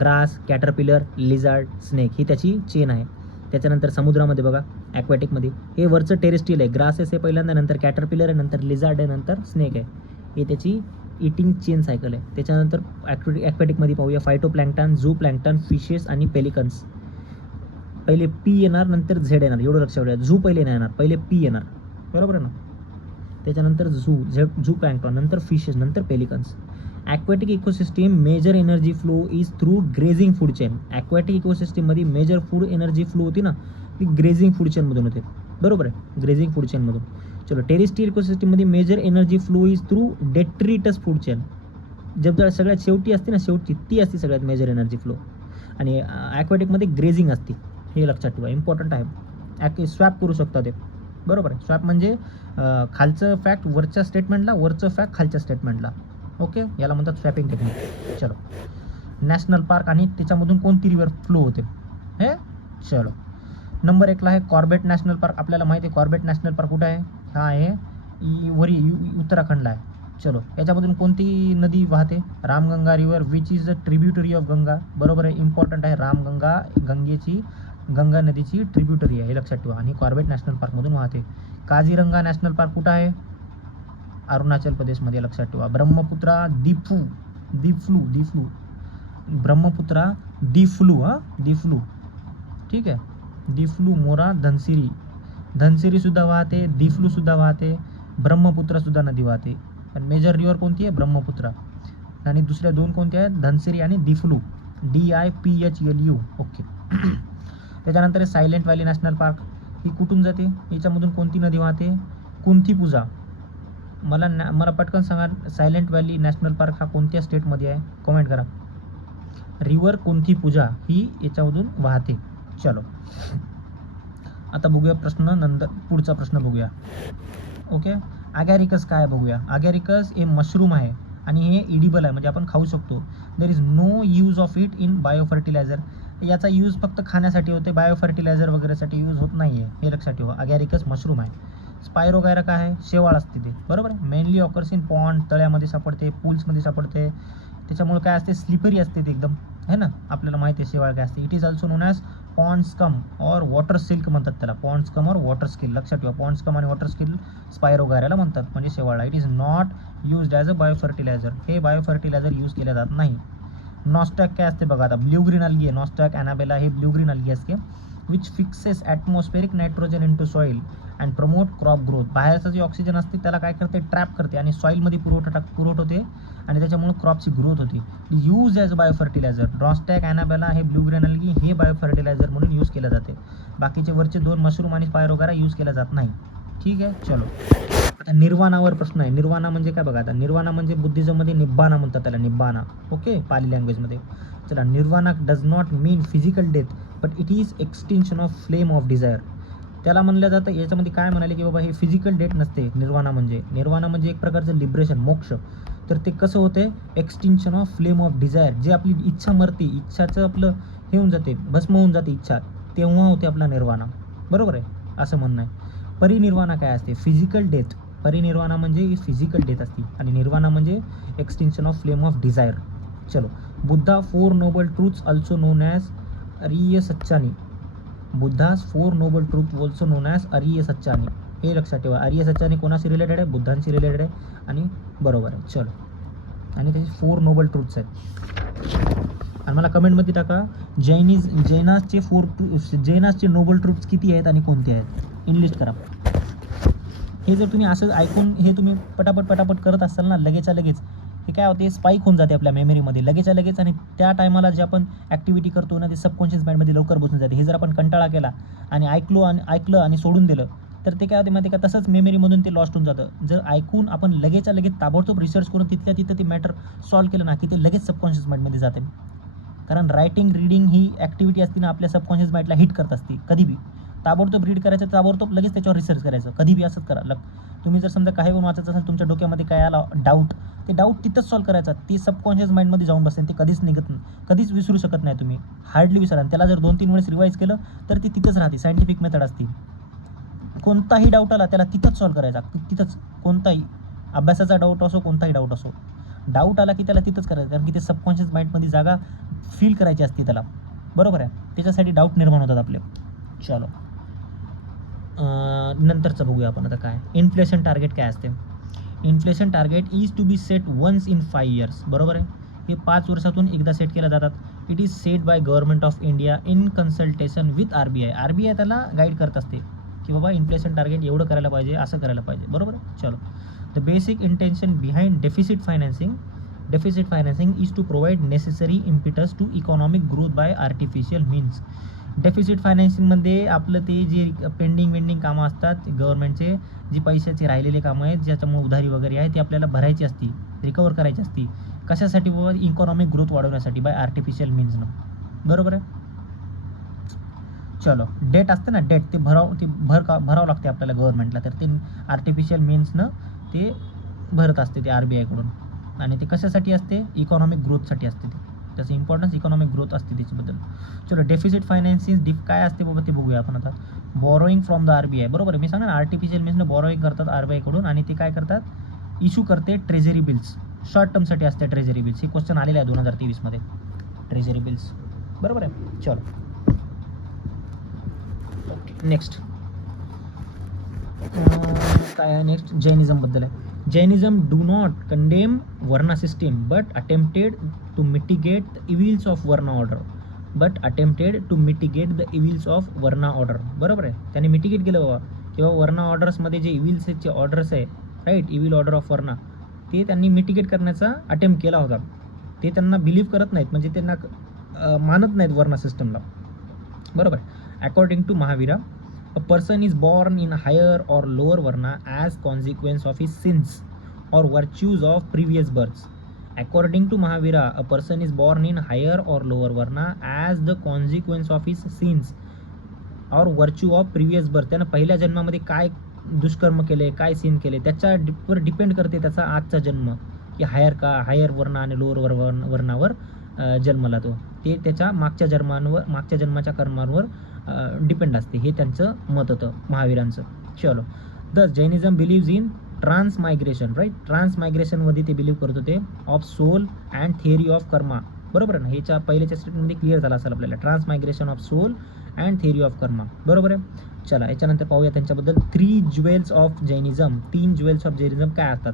grass, caterpillar, lizard, snake, ही त्याची चेन आहे. त्याच्यानंतर समुद्रामध्ये बघा, ॲक्वॅटिकमध्ये हे वरचं टेरेस्ट्रियल आहे, ग्रास आहे पहिल्यांदा, नंतर कॅटरपिलर आहे, नंतर लिझार्ड आहे, नंतर स्नेक आहे. हे त्याची इटिंग चेन सायकल आहे. त्याच्यानंतर ॲक्वॅटिकमध्ये पाहूया, फायटोप्लॅन्क्टन, झू प्लॅन्क्टन, फिशेस आणि पेलिकन्स. पहिले पी येणार, नंतर झेड येणार, एवढं लक्षात ठेवा. झू पहिले नाही येणार, पहिले पी येणार, बरोबर आहे ना. त्याच्यानंतर झू प्लॅन्क्टन, नंतर फिशेस, नंतर pelicans. Aquatic ecosystem major energy flow is through grazing food chain. Aquatic इकोसिस्टीममध्ये मेजर फूड एनर्जी फ्लो होती ना, ती ग्रेझिंग फूड चेनमधून होते, बरोबर आहे, ग्रेझिंग फूड चेनमधून. चलो, टेरेस्ट्रियल इकोसिस्टीममध्ये major energy flow is through detritus food chain. जब सगळ्यात शेवटी असते ना, शेवटची ती असते सगळ्यात मेजर एनर्जी फ्लो. आणि ॲक्वॅटिकमध्ये ग्रेझिंग असते, हे लक्षात ठेवा, इम्पॉर्टंट आहे. स्वॅप करू शकता ते, बरोबर आहे. स्वॅप म्हणजे खालचं फॅक्ट वरच्या स्टेटमेंटला, वरचं फॅक्ट खालच्या स्टेटमेंटला. ओके, याला म्हणतात स्वॅपिंग टेक्निक. चलो, नॅशनल पार्क आणि त्याच्यामधून कोणती रिव्हर फ्लो होते हे. चलो, नंबर 1ला आहे कॉर्बेट नॅशनल पार्क. आपल्याला माहिती आहे कॉर्बेट नॅशनल पार्क कुठं आहे, हा आहे उत्तराखंडला आहे. चलो, याच्यामधून कोणती नदी वाहते, Ramganga river which is a tributary of Ganga. बरोबर आहे, इम्पॉर्टंट आहे. रामगंगा गंगा नदीची ट्रिब्युटरी आहे, हे लक्षात ठेवा, आणि कॉर्बेट नॅशनल पार्कमधून वाहते. काझीरंगा नॅशनल पार्क कुठं आहे, अरुणाचल प्रदेशमध्ये, लक्षात ठेवा. ब्रह्मपुत्रा दिफ्लू ब्रह्मपुत्रा दिफ्लू, ठीक आहे. दिफ्लू, मोरा, धनसिरी सुद्धा वाहते, दिफ्लू सुद्धा वाहते, ब्रह्मपुत्रा सुद्धा नदी वाहते. पण मेजर रिव्हर कोणती आहे, ब्रह्मपुत्रा. आणि दुसऱ्या 2 कोणत्या आहेत, धनसिरी आणि दिफ्लू, DIPHLU. ओके. त्याच्यानंतर सायलेंट व्हॅली नॅशनल पार्क, ही कुठून जाते, याच्यामधून कोणती नदी वाहते, कुंथीपुजा. मला पटकन सांगा, सायलेंट व्हॅली नॅशनल पार्क हा कोणत्या स्टेटमध्ये आहे, कमेंट करा. रिव्हर कुंथीपुजा ही याच्यामधून वाहते. चलो, आता बघूया प्रश्न, नंतर पुढचा प्रश्न बघूया. ओके, अगॅरिकस काय बघूया. अगॅरिकस हे मशरूम आहे आणि हे इडिबल आहे, म्हणजे आपण खाऊ शकतो. There is no use of it in biofertilizer. याचा यूज फक्त खाण्यासाठी होते, बायोफर्टिलायझर वगैरेसाठी यूज होत नाही आहे, हे लक्षात ठेवा. अगॅरिकस मशरूम आहे. स्पायरोगायरा काय आहे, शेवाळ असते ते, बरोबर आहे. मेनली ऑकर्स इन पॉन्ड, तळ्यामध्ये सापडते, पूल्समध्ये सापडते. त्याच्यामुळे काय असते, स्लिपरी असते ते एकदम, है ना. आपल्याला माहिती आहे शेवाळ काय असते. It is also known as pond scum और वॉटर सिल्क म्हणतात त्याला. पॉन्ड स्कम और वॉटर स्किल, लक्षात ठेवा. पॉन्ड स्कम आणि वॉटर स्किल स्पायरोगायराला म्हणतात, म्हणजे शेवाळा. It is not used as a biofertilizer. हे बायोफर्टिलायझर यूज केल्या जात नाही. नॉस्टॅक काय असते बघा, आता ब्ल्यू ग्रीन अल्गी आहे, नॉस्टॅक ॲनाबेला हे ब्ल्यू ग्रीन अल्गी असते, which fixes atmospheric nitrogen in to soil and promote crop growth. बाहेरचं जे ऑक्सिजन असते त्याला काय करते, ट्रॅप करते आणि सॉईलमध्ये पुरवठवते, आणि त्याच्यामुळे क्रॉपची ग्रोथ होती. Use as biofertilizer. Nostoc, anabaena हे ब्ल्यू ग्रीन अल्गी हे बायोफर्टिलायझर म्हणून यूज केलं जाते. बाकीचे वरचे 2 मशरूम आणि स्पायरोगायरा यूज केला जात नाही. ठीक आहे, चलो. आता निर्वाणावर प्रश्न आहे. निर्वाणा म्हणजे काय बघा, आता निर्वाणा म्हणजे बुद्धिझममध्ये निब्बाना म्हणतात त्याला, निब्बाना. ओके, पाली लँग्वेजमध्ये. चला, nirvana does not mean physical death but it is extension of flame of desire. त्याला म्हणलं जातं, याच्यामध्ये काय म्हणाले की बाबा हे फिजिकल डेथ नसते. निर्वाणा म्हणजे एक प्रकारचं लिबरेशन, मोक्ष. तर ते कसं होते, extension of flame of desire. जे आपली इच्छा मरते, इच्छाचं आपलं हे होऊन जाते, भस्म होऊन जाते इच्छा, तेव्हा होते आपला निर्वाणा, बरोबर आहे, असं म्हणणं आहे. परिनिर्वाणा काय असते, फिजिकल डेथ. परिनिर्वाणा म्हणजे फिजिकल डेथ असते, आणि निर्वाणा म्हणजे extension of flame of desire. चलो, Buddha 4 noble truths also known as Ariya Sacchani. Buddha's 4 noble truth also known as Ariya Sacchani, हे लक्षात ठेवा. अरिय सच्चानी कोणाशी रिलेटेड आहे, बुद्धांशी रिलेटेड आहे, आणि बरोबर आहे. चलो, आणि त्याचे 4 नोबल ट्रूथ्स आहेत. आणि मला कमेंटमध्ये टाका जैनासचे नोबल ट्रूथ्स किती आहेत आणि कोणते आहेत, इनलिस्ट करा. हे जर तुम्ही असं ऐकून हे तुम्ही पटापट करत असाल ना, लगेचच्या लगेच हे काय होते, स्पाईक होऊन जाते आपल्या मेमरीमध्ये लगेचच्या लगेच, आणि त्या टायमाला जे आपण ॲक्टिव्हिटी करतो ना, ते सबकॉन्शियस माइंडमध्ये लवकर बसून जाते. हे जर आपण कंटाळा केला आणि ऐकलं आणि सोडून दिलं, तर ते काय होते माहिती का, तसंच मेमरीमधून ते लॉस्ट होऊन जातं. जर ऐकून आपण लगेचच्या लगेच ताबडतोब रिसर्च करून तिथं ते मॅटर सॉल्व्ह केलं ना, की ते लगेच सबकॉन्शियस माइंडमध्ये जाते. कारण रायटिंग रीडिंग ही ॲक्टिव्हिटी असते ना, आपल्या सबकॉन्शियस माइंडला हिट करत असते. कधी बी ताबडतोब रीड करायचं, ताबडतोब लगेच त्याच्यावर रिसर्च करायचं, कधी बी असंच करा. तुम्ही जर समजा काही पण वाचायचं असेल, तुमच्या डोक्यामध्ये काय आला डाऊट, ते डाऊट तिथंच सॉल्व्ह करायचा. ती सबकॉन्शियस माइंडमध्ये जाऊन बसेल, ते कधीच निघत नाही, कधीच विसरू शकत नाही तुम्ही, हार्डली विसरा. त्याला जर 2-3 वेळेस रिवाईज केलं तर ती तिथंच राहते. सायंटिफिक मेथड असते. कोणताही डाऊट आला त्याला तिथंच सॉल्व्ह करायचा, तिथंच. कोणताही अभ्यासाचा डाऊट असो, कोणताही डाऊट असो, डाऊट आला की त्याला तिथंच करायचं, कारण की ते सबकॉन्शियस माइंडमध्ये जागा फील करायची असते त्याला. बरोबर आहे, त्याच्यासाठी डाऊट निर्माण होतात आपले. चलो नंतरचं बघूया आपण आता. काय इन्फ्लेशन टार्गेट काय असते. Inflation target is to be set once in 5 years. बरोबर आहे, हे 5 वर्षातून एकदा सेट केल्या जातात. It is set by government of India in consultation with RBI. RBI त्याला गाईड करत असते की बाबा इन्फ्लेशन टार्गेट एवढं करायला पाहिजे, असं करायला पाहिजे. बरोबर आहे. चलो, the basic intention behind deficit financing is to provide necessary impetus to economic growth by artificial means. Deficit फायनान्सिंगमध्ये आपलं ते जे पेंडिंग कामं असतात गव्हर्नमेंटचे, जी पैशाचे राहिलेले कामं आहेत, ज्याच्यामुळे उधारी वगैरे आहे, ती आपल्याला भरायची असती, रिकवर करायची असती. कशासाठी बाबा, इकॉनॉमिक ग्रोथ वाढवण्यासाठी बाय आर्टिफिशियल मीन्सनं. बरोबर आहे. चलो, डेट असते ना, डेट ते भरावं लागते आपल्याला गव्हर्नमेंटला, तर ते आर्टिफिशियल मीन्सनं ते भरत असते ते RBIकडून. आणि ते कशासाठी असते, इकॉनॉमिक ग्रोथसाठी असते. ते त्याचं इम्पॉर्टन्स इकॉनॉमिक ग्रोथ असते त्याच्याबद्दल. चलो, डेफिसिट फायनान्सिंग काय असते बाबा ते बघूया आपण आता. Borrowing from the RBI. बरोबर आहे, मी सांगा ना, आर्टिफिशियल मीन्सनं बॉरोईंग करतात RBIकडून, आणि ते काय करतात, इश्यू करते ट्रेझरी बिल्स. शॉर्ट टर्मसाठी असते ट्रेझरी बिल्स. हे क्वेश्चन आलेलं आहे 2023 ट्रेझरी बिल्स. बरोबर आहे. चलो नेक्स्ट काय आहे, नेक्स्ट जैनिझमबद्दल आहे. Jainism do not condemn varna system but attempted to mitigate the evils of varna order. बरोबर आहे, त्याने मिटिगेट केलं बाबा, किंवा वर्णा ऑर्डर्समध्ये जे इव्हिल्सचे ऑर्डर्स आहे, राईट, इव्हिल ऑर्डर ऑफ वर्णा, ते त्यांनी मिटिगेट करण्याचा अटेम्प्ट केला होता. ते त्यांना बिलीव्ह करत नाहीत, म्हणजे त्यांना मानत नाहीत वर्णा सिस्टमला. बरोबर. According to Mahavira, a person is born in higher or lower varna as consequence of his sins or virtues of previous births. According to Mahavira, a person is born in higher or lower varna as the consequence of his sins or virtue of previous birth. त्यानं पहिल्या जन्मामध्ये काय दुष्कर्म केले, काय सीन केले, त्याच्यावर डिपेंड करते त्याचा आजचा जन्म, की हायर वर्ण आणि लोअर वर्णावर जन्मला ते त्याच्या मागच्या जन्माच्या कर्मांवर डिपेंड असते. हे त्यांचं मत होतं महावीरांचं. चलो, the Jainism believes in transmigration. Right, ट्रान्स मायग्रेशनमध्ये ते बिलीव्ह करत होते of soul and theory of karma. बरोबर आहे ना, ह्याच्या पहिल्याच्या स्टेटमेंटमध्ये क्लिअर झाला असेल आपल्याला, transmigration of soul and theory of karma. बरोबर आहे. चला, याच्यानंतर पाहूया त्यांच्याबद्दल. 3 jewels of Jainism. 3 jewels of Jainism काय असतात.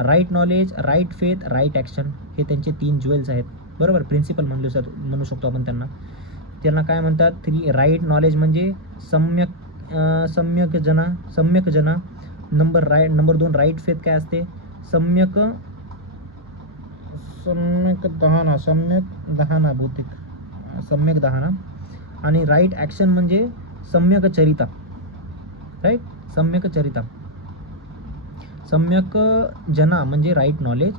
Right knowledge, right faith, right action. हे त्यांचे 3 ज्वेल्स आहेत. बरोबर, प्रिन्सिपल म्हणू शकतो आपण त्यांना काय म्हणतात. 3 राईट नॉलेज म्हणजे सम्यक जना. नंबर 2 राईट फेथ काय असते, सम्यक दहाना. आणि राईट ॲक्शन म्हणजे सम्यक चरिता. राईट, सम्यक जना म्हणजे राईट नॉलेज,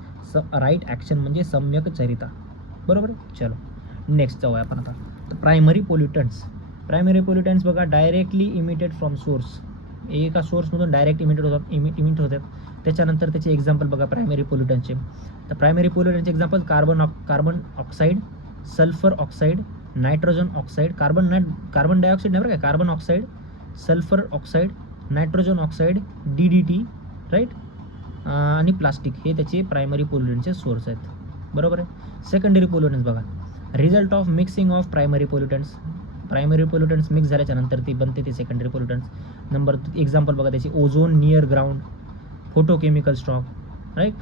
राईट ॲक्शन म्हणजे सम्यक चरिता. बरोबर आहे. चलो, नेक्स्ट जाऊया आपण आता. प्रायमरी पोल्युटंट्स बघा, डायरेक्टली इमिटेड फ्रॉम सोर्स. एका सोर्समधून डायरेक्ट इमिट होतात. त्याच्यानंतर त्याचे एक्झाम्पल बघा प्रायमरी पोल्युटंटचे. तर प्रायमरी पोल्युटंटचे example carbon oxide, sulphur oxide, nitrogen oxide, carbon dioxide नाही बरं काय, carbon oxide, sulphur oxide, nitrogen oxide, DDT, right, आणि प्लास्टिक. हे त्याचे प्रायमरी पोल्युटंटचे सोर्स आहेत. बरोबर आहे. सेकंडरी पोल्युटंट्स बघा, result of mixing of primary pollutants mix झाल्याच्या नंतर ते बनते ते सेकंडरी पोल्युटंट्स. एक्झाम्पल बघा त्याची, ozone near ground, photochemical stock. Right,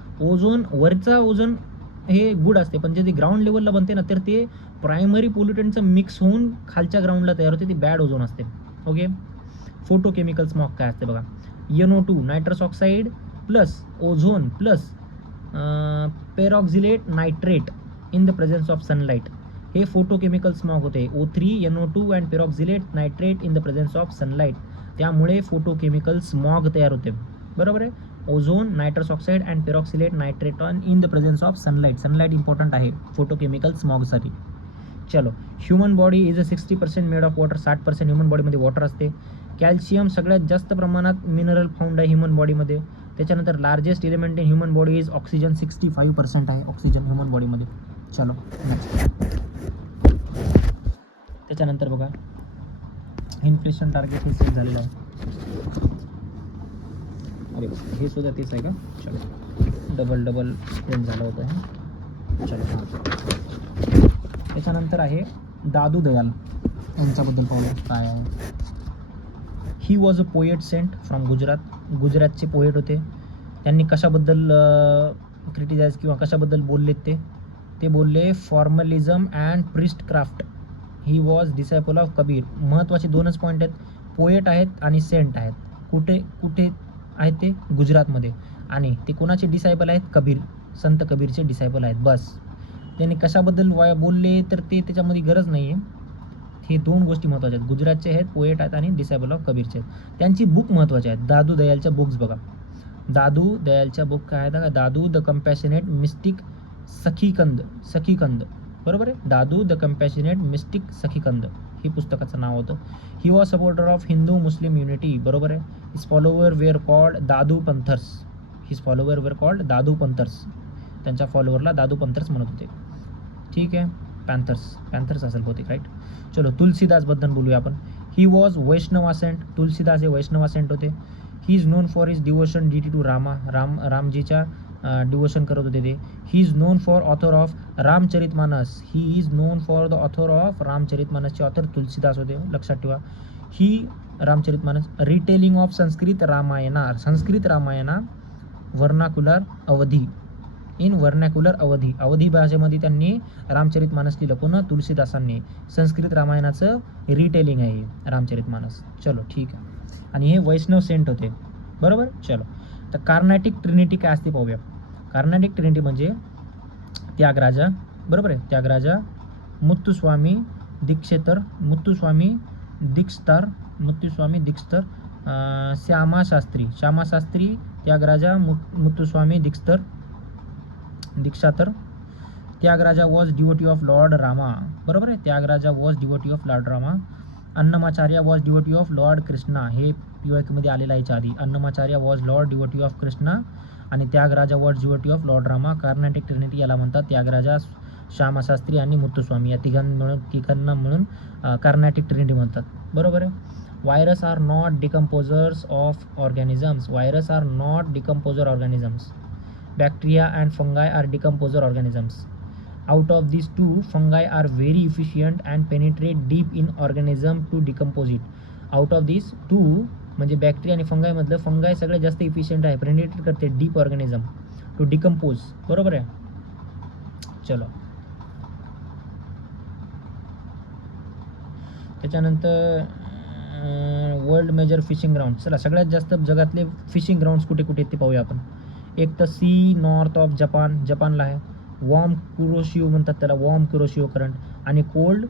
वरचा ओझोन हे गुड असते, पण जे ग्राउंड लेवलला बनते ना, तर ते प्रायमरी पोल्युटंटचं मिक्स होऊन खालच्या ग्राउंडला तयार होते, ती बॅड ओझोन असते. ओके. फोटोकेमिकल स्मॉग काय असते बघा, NO2 nitrous oxide plus ozone plus peroxylate nitrate in the presence of sunlight, हे फोटोकेमिकल स्मॉग होते. O3 NO2 and peroxylate nitrate in the presence of sunlight, त्यामुळे फोटोकेमिकल स्मॉग तयार होते. बरोबर आहे. Ozone, nitrous oxide and peroxylate nitrate on in the presence of sunlight, sunlight important आहे फोटोकेमिकल स्मॉगसाठी. चलो, human body is a 60% made of water, 60% human बॉडीमध्ये वॉटर असते. कॅल्शियम सगळ्यात जास्त प्रमाणात मिनरल फाउंड आहे ह्युमन बॉडीमध्ये. त्याच्यानंतर largest element in human body is oxygen, 65% आहे ऑक्सिजन ह्युमन बॉडीमध्ये. चलो नेक्स्ट. त्याच्यानंतर बघा, इन्फ्लेशन टार्गेट हे सेट झालेलं आहे. अरे हे सुद्धा तेच आहे का? चलो, डबल सेट झालं होतं हे. चलो, त्याच्यानंतर आहे दादू दयाल यांच्याबद्दल पाहूया काय आहे. He was a poet Saint from Gujarat, गुजरातचे पोएट होते. त्यांनी कशाबद्दल क्रिटिसाइज किंवा कशाबद्दल बोललेत ते बोलले formalism and priest craft. He was disciple of Kabir. महत्त्वाचे 2च पॉईंट आहेत, पोएट आहेत आणि सेंट आहेत. कुठे कुठे आहेत ते? गुजरातमध्ये. आणि ते कोणाचे डिसायपल आहेत? कबीर, संत कबीरचे डिसायपल आहेत. बस. त्यांनी कशाबद्दल बोलले तर ते त्याच्यामध्ये गरज नाही आहे. हे 2 गोष्टी महत्त्वाच्या आहेत, गुजरातचे आहेत, पोएट आहेत आणि डिसायबल ऑफ कबीरचे आहेत. त्यांची बुक महत्त्वाची आहेत. दादू दयालच्या बुक्स बघा, दादू दयालच्या बुक काय आहेत का? दादू द कंपॅशनेट मिस्टिक सखीकंद, बरोबर आहे. दादू द कंपॅशनेट मिस्टिक सखीकंद हे पुस्तकाचं नाव होतं. He was supporter of Hindu Muslim unity, बरोबर आहे. हिज फॉलोवर वेअर कॉल्ड दादू पंथर्स. हिज फॉलोवर वेअर कॉल्ड दादू पंथर्स. त्यांच्या फॉलोवरला दादू पंथर्स म्हणत होते. ठीक आहे. पॅन्थर्स असेल बहुतेक, राईट. चलो, तुलसीदासबद्दल बोलूया आपण. He was Vaishnav saint. Tulsidas हे वैष्णव असेंट होते. He is known for his devotion duty to रामजीच्या डिवोशन करत होते ते. He is known for author of Ramcharitmanas. He is known for the author of रामचरितमानसचे ऑथर तुलसीदास होते, लक्षात ठेवा. ही Ramcharitmanas retelling of Sanskrit Ramayana vernacular Awadhi, in vernacular Awadhi भाषेमध्ये त्यांनी रामचरितमानस लिहिलं. कोण? तुलसीदासांनी. संस्कृत रामायणाचं रिटेलिंग आहे रामचरितमानस. चलो ठीक आहे. आणि हे वैष्णव सेंट होते, बरोबर. चलो, तर कार्नॅटिक ट्रिनिटी काय असते पाहूया. कार्नॅटिक ट्रिनिटी म्हणजे त्यागराजा, बरोबर आहे. Tyagaraja, Muthuswami Dikshitar, Muthuswami Dikshitar, Shyamashastri, Tyagaraja, Muthuswami Dikshitar. Tyagaraja was devotee of Lord Rama, बरोबर आहे. Tyagaraja was devotee of Lord Rama. Annamacharya was devotee of Lord Krishna. हे PYQमध्ये आलेलं आहे आधी. Annamacharya was Lord devotee of Krishna आणि Tyagaraja was devotee of Lord Rama. Carnatic trinity याला म्हणतात. त्यागराजा, श्यामाशास्त्री आणि मुत्तुस्वामी या तिघांना मिळून कार्नॅटिक ट्रिनिटी म्हणतात, बरोबर आहे. Virus are not decomposers of organisms. Virus are not decomposer organisms. Bacteria and fungi are decomposer organisms. Out of these two, fungi are very efficient and penetrate deep in organism to decompose it. Out of these two म्हणजे बॅक्टेरिया आणि फंगाय मधलं फंगाय सगळ्यात जास्त इफिशियंट आहे, पेनिट्रेट करते डीप ऑर्गॅनिझम टू डिकम्पोज, बरोबर आहे. चलो, त्याच्यानंतर वर्ल्ड मेजर फिशिंग ग्राउंड. चला, सगळ्यात जास्त जगातले फिशिंग ग्राउंड्स कुठे कुठे आहेत ते पाहूया आपण. एक तर सी नॉर्थ ऑफ जपानला आहे. वॉर्म कुरोशिओ म्हणतात त्याला, वॉर्म कुरोशिओ करंट. आणि कोल्ड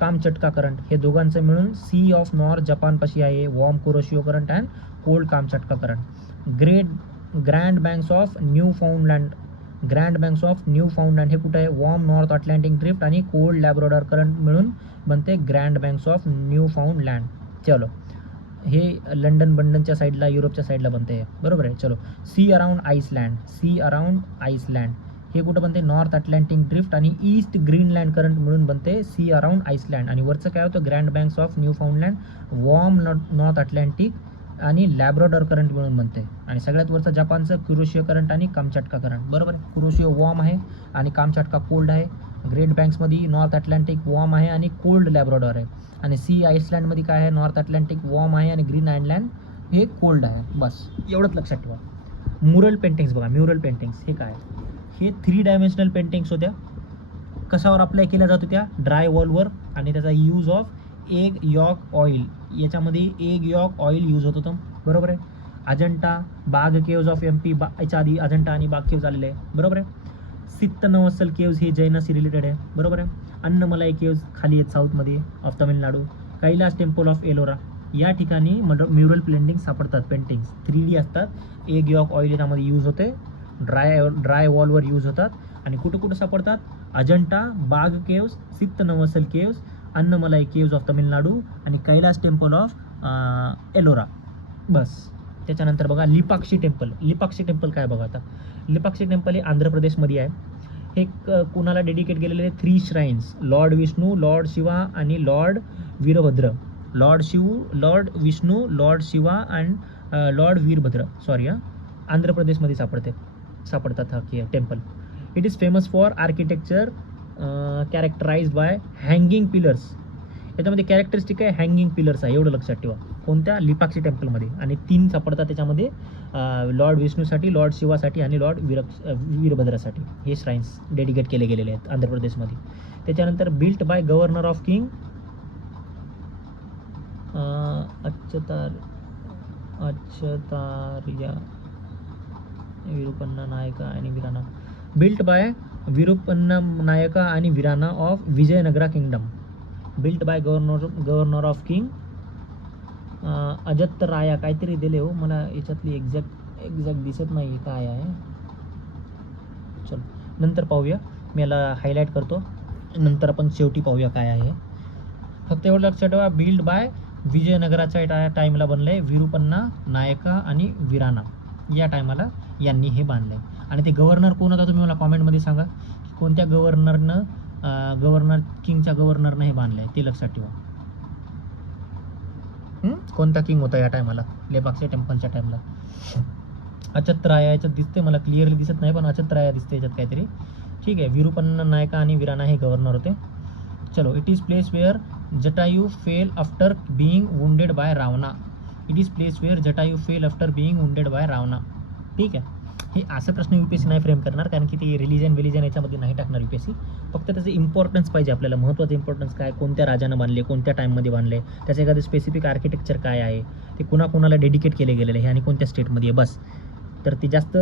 कामचटका करंट, हे दोघांचं मिळून सी ऑफ नॉर्थ जपानपाशी आहे warm Kuroshio current and cold Kamchatka current. Grand Banks of Newfoundland हे कुठं आहे? वॉर्म नॉर्थ अटलांटिक ड्रिफ्ट आणि कोल्ड लॅब्राडॉर करंट मिळून बनते ग्रँड बँक्स ऑफ न्यूफाउंडलँड. चलो, हे लंडनच्या साईडला, युरोपच्या साईडला बनते, बरोबर आहे. चलो, सी अराउंड आईसलँड हे कुठं बनते? नॉर्थ अटलांटिक ड्रिफ्ट आणि ईस्ट ग्रीनलँड करंट मिळून बनते सी अराउंड आईसलँड. आणि वरचं काय होतं? Grand Banks of Newfoundland, warm North Atlantic आणि लॅब्राडॉर करंट मिळून बनते. आणि सगळ्यात वरचं जपानचं कुरोशिओ करंट आणि कामचटका करंट, बरोबर आहे. कुरोशिओ वॉर्म आहे आणि कामचटका कोल्ड आहे. ग्रेट बँक्समध्ये नॉर्थ अटलांटिक वॉर्म आहे आणि कोल्ड लॅब्राडॉर आहे. आणि सी आईसलँडमध्ये काय आहे? नॉर्थ अटलांटिक वॉर्म आहे आणि ग्रीन आयलँड हे कोल्ड आहे. बस एवढंच लक्षात ठेवा. म्युरल पेंटिंग्स बघा, म्युरल पेंटिंग्स हे काय? हे 3 डायमेन्शनल पेंटिंग्स होत्या. कशावर अप्लाय केल्या जातो त्या ड्राय वॉलवर, आणि त्याचा use of egg yolk oil, याच्यामध्ये एग यॉक ऑइल यूज होत होतं, बरोबर आहे. Ajanta Bagh caves of MP, याच्या आधी अजंठा आणि बाग केव्ज आलेले आहे, बरोबर आहे. सित्त नवसल केव्ज हे जैनाशी रिलेटेड आहे, बरोबर आहे. अन्नमलाई केव्ज खाली आहेत साऊथमध्ये of Tamil Nadu. Kailas temple of Ellora, या ठिकाणी म्युरल पेंटिंग सापडतात, पेंटिंग्स 3D असतात. एग यॉक ऑइल याच्यामध्ये यूज होते, ड्राय वॉलवर यूज होतात. आणि कुठं कुठं सापडतात, Ajanta Bagh caves, Sittanavasal caves, Annamalai caves of Tamil Nadu आणि कैलास टेम्पल ऑफ एलोरा. बस. त्याच्यानंतर बघा लिपाक्षी टेम्पल. लिपाक्षी टेम्पल काय बघा आता, लिपाक्षी टेम्पल हे आंध्र प्रदेशमध्ये आहे. हे कोणाला डेडिकेट केलेले 3 shrines, Lord Vishnu, Lord Shiva आणि Lord Virabhadra. Lord Vishnu, Lord Shiva and Lord Virabhadra, sorry Andhra प्रदेशमध्ये सापडतात हा temple. It is famous for architecture characterised by hanging pillars. याच्यामध्ये कॅरेक्टरिस्टिक आहे हँगिंग पिलर्स आहे, एवढं लक्षात ठेवा. कोणत्या लिपाक्षी टेम्पलमध्ये. आणि 3 सापडतात त्याच्यामध्ये, लॉर्ड विष्णूसाठी, लॉर्ड शिवासाठी आणि लॉर्ड वीरभद्रासाठी. हे श्राईन्स डेडिकेट केले गेलेले आहेत आंध्र प्रदेशमध्ये. त्याच्यानंतर built by governor of king Achyutaraya Virupanna Nayaka आणि विराना. बिल्ट बाय विरुपन्ना नायका आणि Viranna of Vijayanagara kingdom. Built by governor of king Achyuta Raya काहीतरी दिले हो, मला याच्यातली एक्झॅक्ट दिसत नाही काय आहे. चलो नंतर पाहूया, मी याला हायलाईट करतो, नंतर आपण शेवटी पाहूया काय आहे. फक्त एवढं लक्षात ठेवा, बिल्ड बाय विजयनगराच्या टाईमला बनलं आहे. विरुपन्ना नायका आणि विराना या टायमाला यांनी हे बांधलं आहे. आणि ते गव्हर्नर कोण होता तुम्ही मला कॉमेंटमध्ये सांगा, कोणत्या किंगच्या गव्हर्नरनं हे बांधलं आहे ते लक्षात ठेवा. कोणता किंग होता या टायमाला लेपाक्षी टेम्पलच्या टाईमला. अच्युतराया याच्यात दिसते, मला क्लिअरली दिसत नाही पण अच्युतराया दिसते याच्यात काहीतरी. ठीक आहे, विरुपन्ना नायका आणि विराना हे गव्हर्नर होते. चलो, it is place where Jatayu fell after being wounded by Ravana. It is place where Jatayu fell after being wounded by Ravana. ठीक आहे, हे असे प्रश्न UPSC नाही फ्रेम करणार, कारण की ते रिलिजन याच्यामध्ये नाही टाकणार UPSC. फक्त त्याचं इम्पॉर्टन्स पाहिजे आपल्याला, महत्त्वाचं इम्पॉर्टन्स काय, कोणत्या राजानं बांधले, कोणत्या टाईममध्ये बांधले, त्याचं एखादं स्पेसिफिक आर्किटेक्चर काय आहे, ते कुणाला डेडिकेट केले गेलेलं आहे आणि कोणत्या स्टेटमध्ये आहे, बस. तर ते जास्त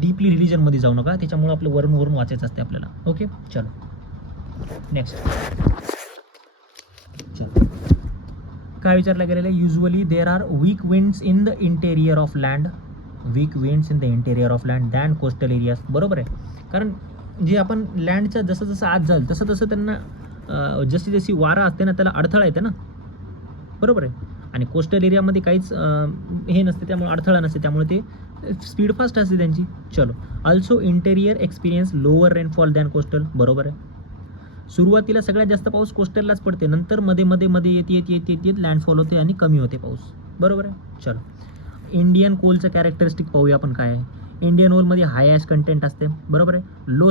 डीपली रिलिजनमध्ये जाऊ नका, त्याच्यामुळे आपलं वरून वाचायचं असते आपल्याला. ओके, चलो नेक्स्ट. चलो, काय विचारलं गेलेलं आहे, usually there are weak winds in the interior of land. Weak winds in the interior of land than coastal areas. बरोबर आहे, कारण जे आपण लँडच्या जसं आत जाईल तसं त्यांना जशी वारा असते ना त्याला अडथळा येते ना, बरोबर आहे. आणि कोस्टल एरियामध्ये काहीच हे नसते, त्यामुळे अडथळा नसते, त्यामुळे ते स्पीड फास्ट असते त्यांची. चलो, also interior experience lower rainfall than coastal. बरोबर आहे, सुरुवातीला सगळ्यात जास्त पाऊस कोस्टललाच पडते, नंतर मध्ये येत लँडफॉल होते आणि कमी होते पाऊस. बरोबर आहे. चलो, इंडियन कोलचं कॅरेक्टरिस्टिक पाहूया आपण काय आहे. इंडियन ओलमध्ये हाय ॲश कंटेंट असते, बरोबर आहे. लो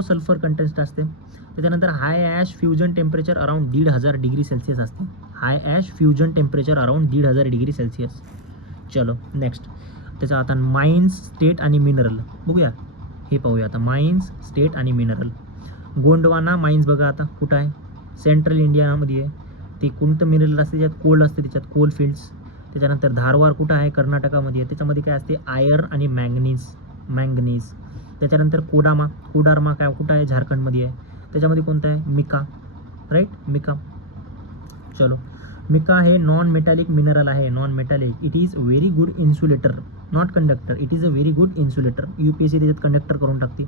सल्फर कंटेंट असते. त्याच्यानंतर high ash fusion temperature around 1500 degree Celsius असते. High ash fusion temperature around 1500 degree Celsius. चलो नेक्स्ट, त्याचा आता माइन्स, स्टेट आणि मिनरल बघूया. हे पाहूया आता, माइन्स, स्टेट आणि मिनरल. गोंडवाना माइन्स बघा आता कुठं आहे, सेंट्रल इंडियामध्ये आहे. ते कोणतं मिनरल असते, त्याच्यात कोल असते, त्याच्यात कोल फील्ड्स. त्याच्यानंतर धारवार कुठं आहे, कर्नाटकामध्ये आहे, त्याच्यामध्ये काय असते, आयर आणि मँगनीज. त्याच्यानंतर कोडारमा काय कुठं आहे, झारखंडमध्ये आहे, त्याच्यामध्ये कोणतं आहे, मिका, राईट, मिका. चलो, मिका हे नॉन मेटॅलिक मिनरल आहे, non metallic. It is very good insulator, not conductor. It is a very good insulator. UPSC त्याच्यात कंडक्टर करून टाकते.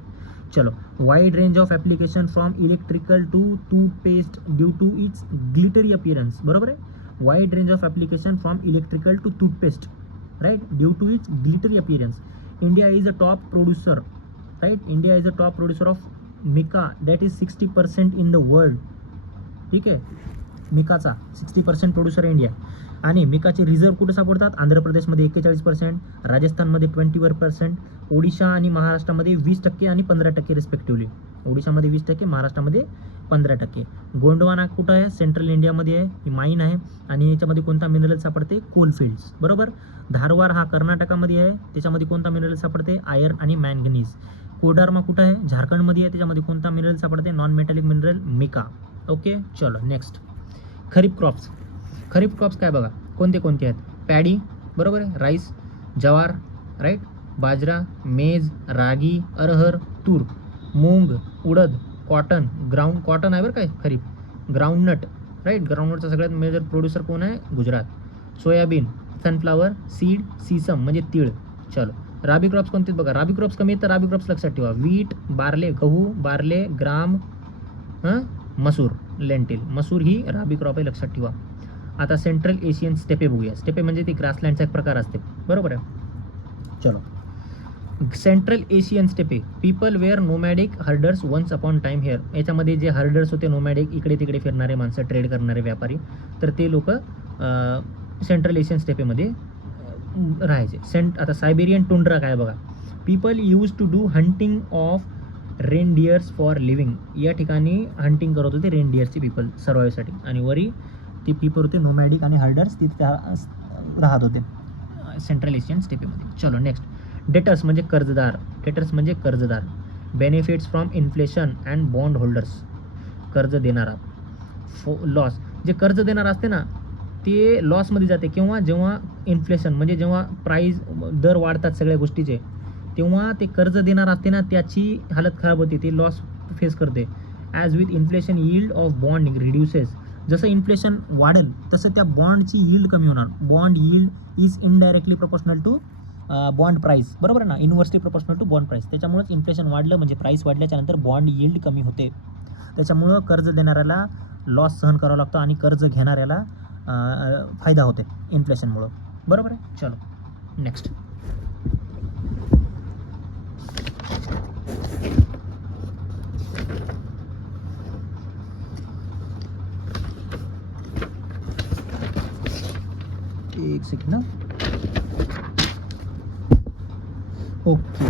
चलो, wide range of application from electrical to toothpaste due to its glittery appearance. बरोबर आहे, wide range of application from electrical to toothpaste, right, due to its glittery appearance. India is a top producer, right, India is a top producer of Mika, that is 60% in the world. ठीक आहे, मिकाचा 60% प्रोड्युसर आहे इंडिया. आणि मिकाचे रिझर्व कुठे सापडतात, आंध्र प्रदेशमध्ये 41%, राजस्थानमध्ये 21%, ओडिशा आणि महाराष्ट्रामध्ये 20% आणि 15% रिस्पेक्टिव्हली. ओडिशामध्ये 20%, महाराष्ट्रामध्ये 15%. गोंडवाना कुठं आहे, सेंट्रल इंडियामध्ये आहे, ही माईन आहे. आणि याच्यामध्ये कोणता मिनरल सापडते, कोलफिल्ड्स. बरोबर. धारवार हा कर्नाटकामध्ये आहे, त्याच्यामध्ये कोणता मिनरल सापडते, आयर्न आणि मँगनीज. कोडरमा कुठं आहे? झारखंडमध्ये आहे. त्याच्यामध्ये कोणता मिनरल सापडते? Non metallic mineral mica. Okay, चलो नेक्स्ट. खरीप क्रॉप्स काय बघा, कोणते कोणते आहेत? पॅडी, बरोबर आहे, राईस, ज्वार, राईट, बाजरा, मेज, रागी, अरहर, तूर, मूग, उडद, कॉटन, कॉटन आहे बरं काय खरीप, ग्राउंडनट, राईट, ग्राउंडनटचा सगळ्यात मेजर प्रोड्युसर कोण आहे? गुजरात. सोयाबीन, सनफ्लावर, सीड, सीसम म्हणजे तीळ. चलो, राबी क्रॉप्स कोणते बघा, राबी क्रॉप्स कमी आहेत तर राबी क्रॉप्स लक्षात ठेवा. वीट, बार्ले, गहू, बार्ले, ग्राम, मसूर, लेंटिल. मसूर ही राबी क्रॉप आहे, लक्षात ठेवा. आता सेंट्रल एशियन स्टेपे बघूया. स्टेपे म्हणजे ती ग्रासलँडचा एक प्रकार असते, बरोबर आहे. चलो, central Asian steppe, people were nomadic herders once upon time here. याच्यामध्ये जे हर्डर्स होते नोमॅडिक, इकडे तिकडे फिरणारे माणसं, ट्रेड करणारे व्यापारी, तर ते लोक सेंट्रल एशियन स्टेपेमध्ये राहायचे. आता सायबेरियन टुंड्रा काय बघा, people use to do hunting of reindeers for living. या ठिकाणी हंटिंग करत होते रेनडियर्सचे पीपल सर्वाईव्हसाठी. आणि वरी ते पीपल होते नोमॅडिक आणि हर्डर्स, तिथे राहत होते सेंट्रल एशियन स्टेपेमध्ये. चलो नेक्स्ट. डेटर्स म्हणजे कर्जदार. Benefits from inflation and bond holders, कर्ज देणारा. लॉस, जे कर्ज देणार असते ना ते लॉसमध्ये जाते. जेव्हा इन्फ्लेशन म्हणजे जेव्हा प्राईस दर वाढतात सगळ्या गोष्टीचे, तेव्हा ते कर्ज देणार असते ना त्याची हालत खराब होते, ते लॉस फेस करते. As with inflation yield of bond reduces. जसं इन्फ्लेशन वाढेल तसं त्या बॉन्डची यील्ड कमी होणार. Bond yield is indirectly proportional to bond price, बरोबर ना, inversely proportional to bond price. त्याच्यामुळेच इन्फ्लेशन वाढलं म्हणजे प्राईस वाढल्याच्यानंतर बॉन्ड यील्ड कमी होते. त्याच्यामुळं कर्ज देणाऱ्याला लॉस सहन करावा लागतो आणि कर्ज घेणाऱ्याला फायदा होते इन्फ्लेशनमुळं, बरोबर आहे. चलो नेक्स्ट. एक सेकंड. ओके,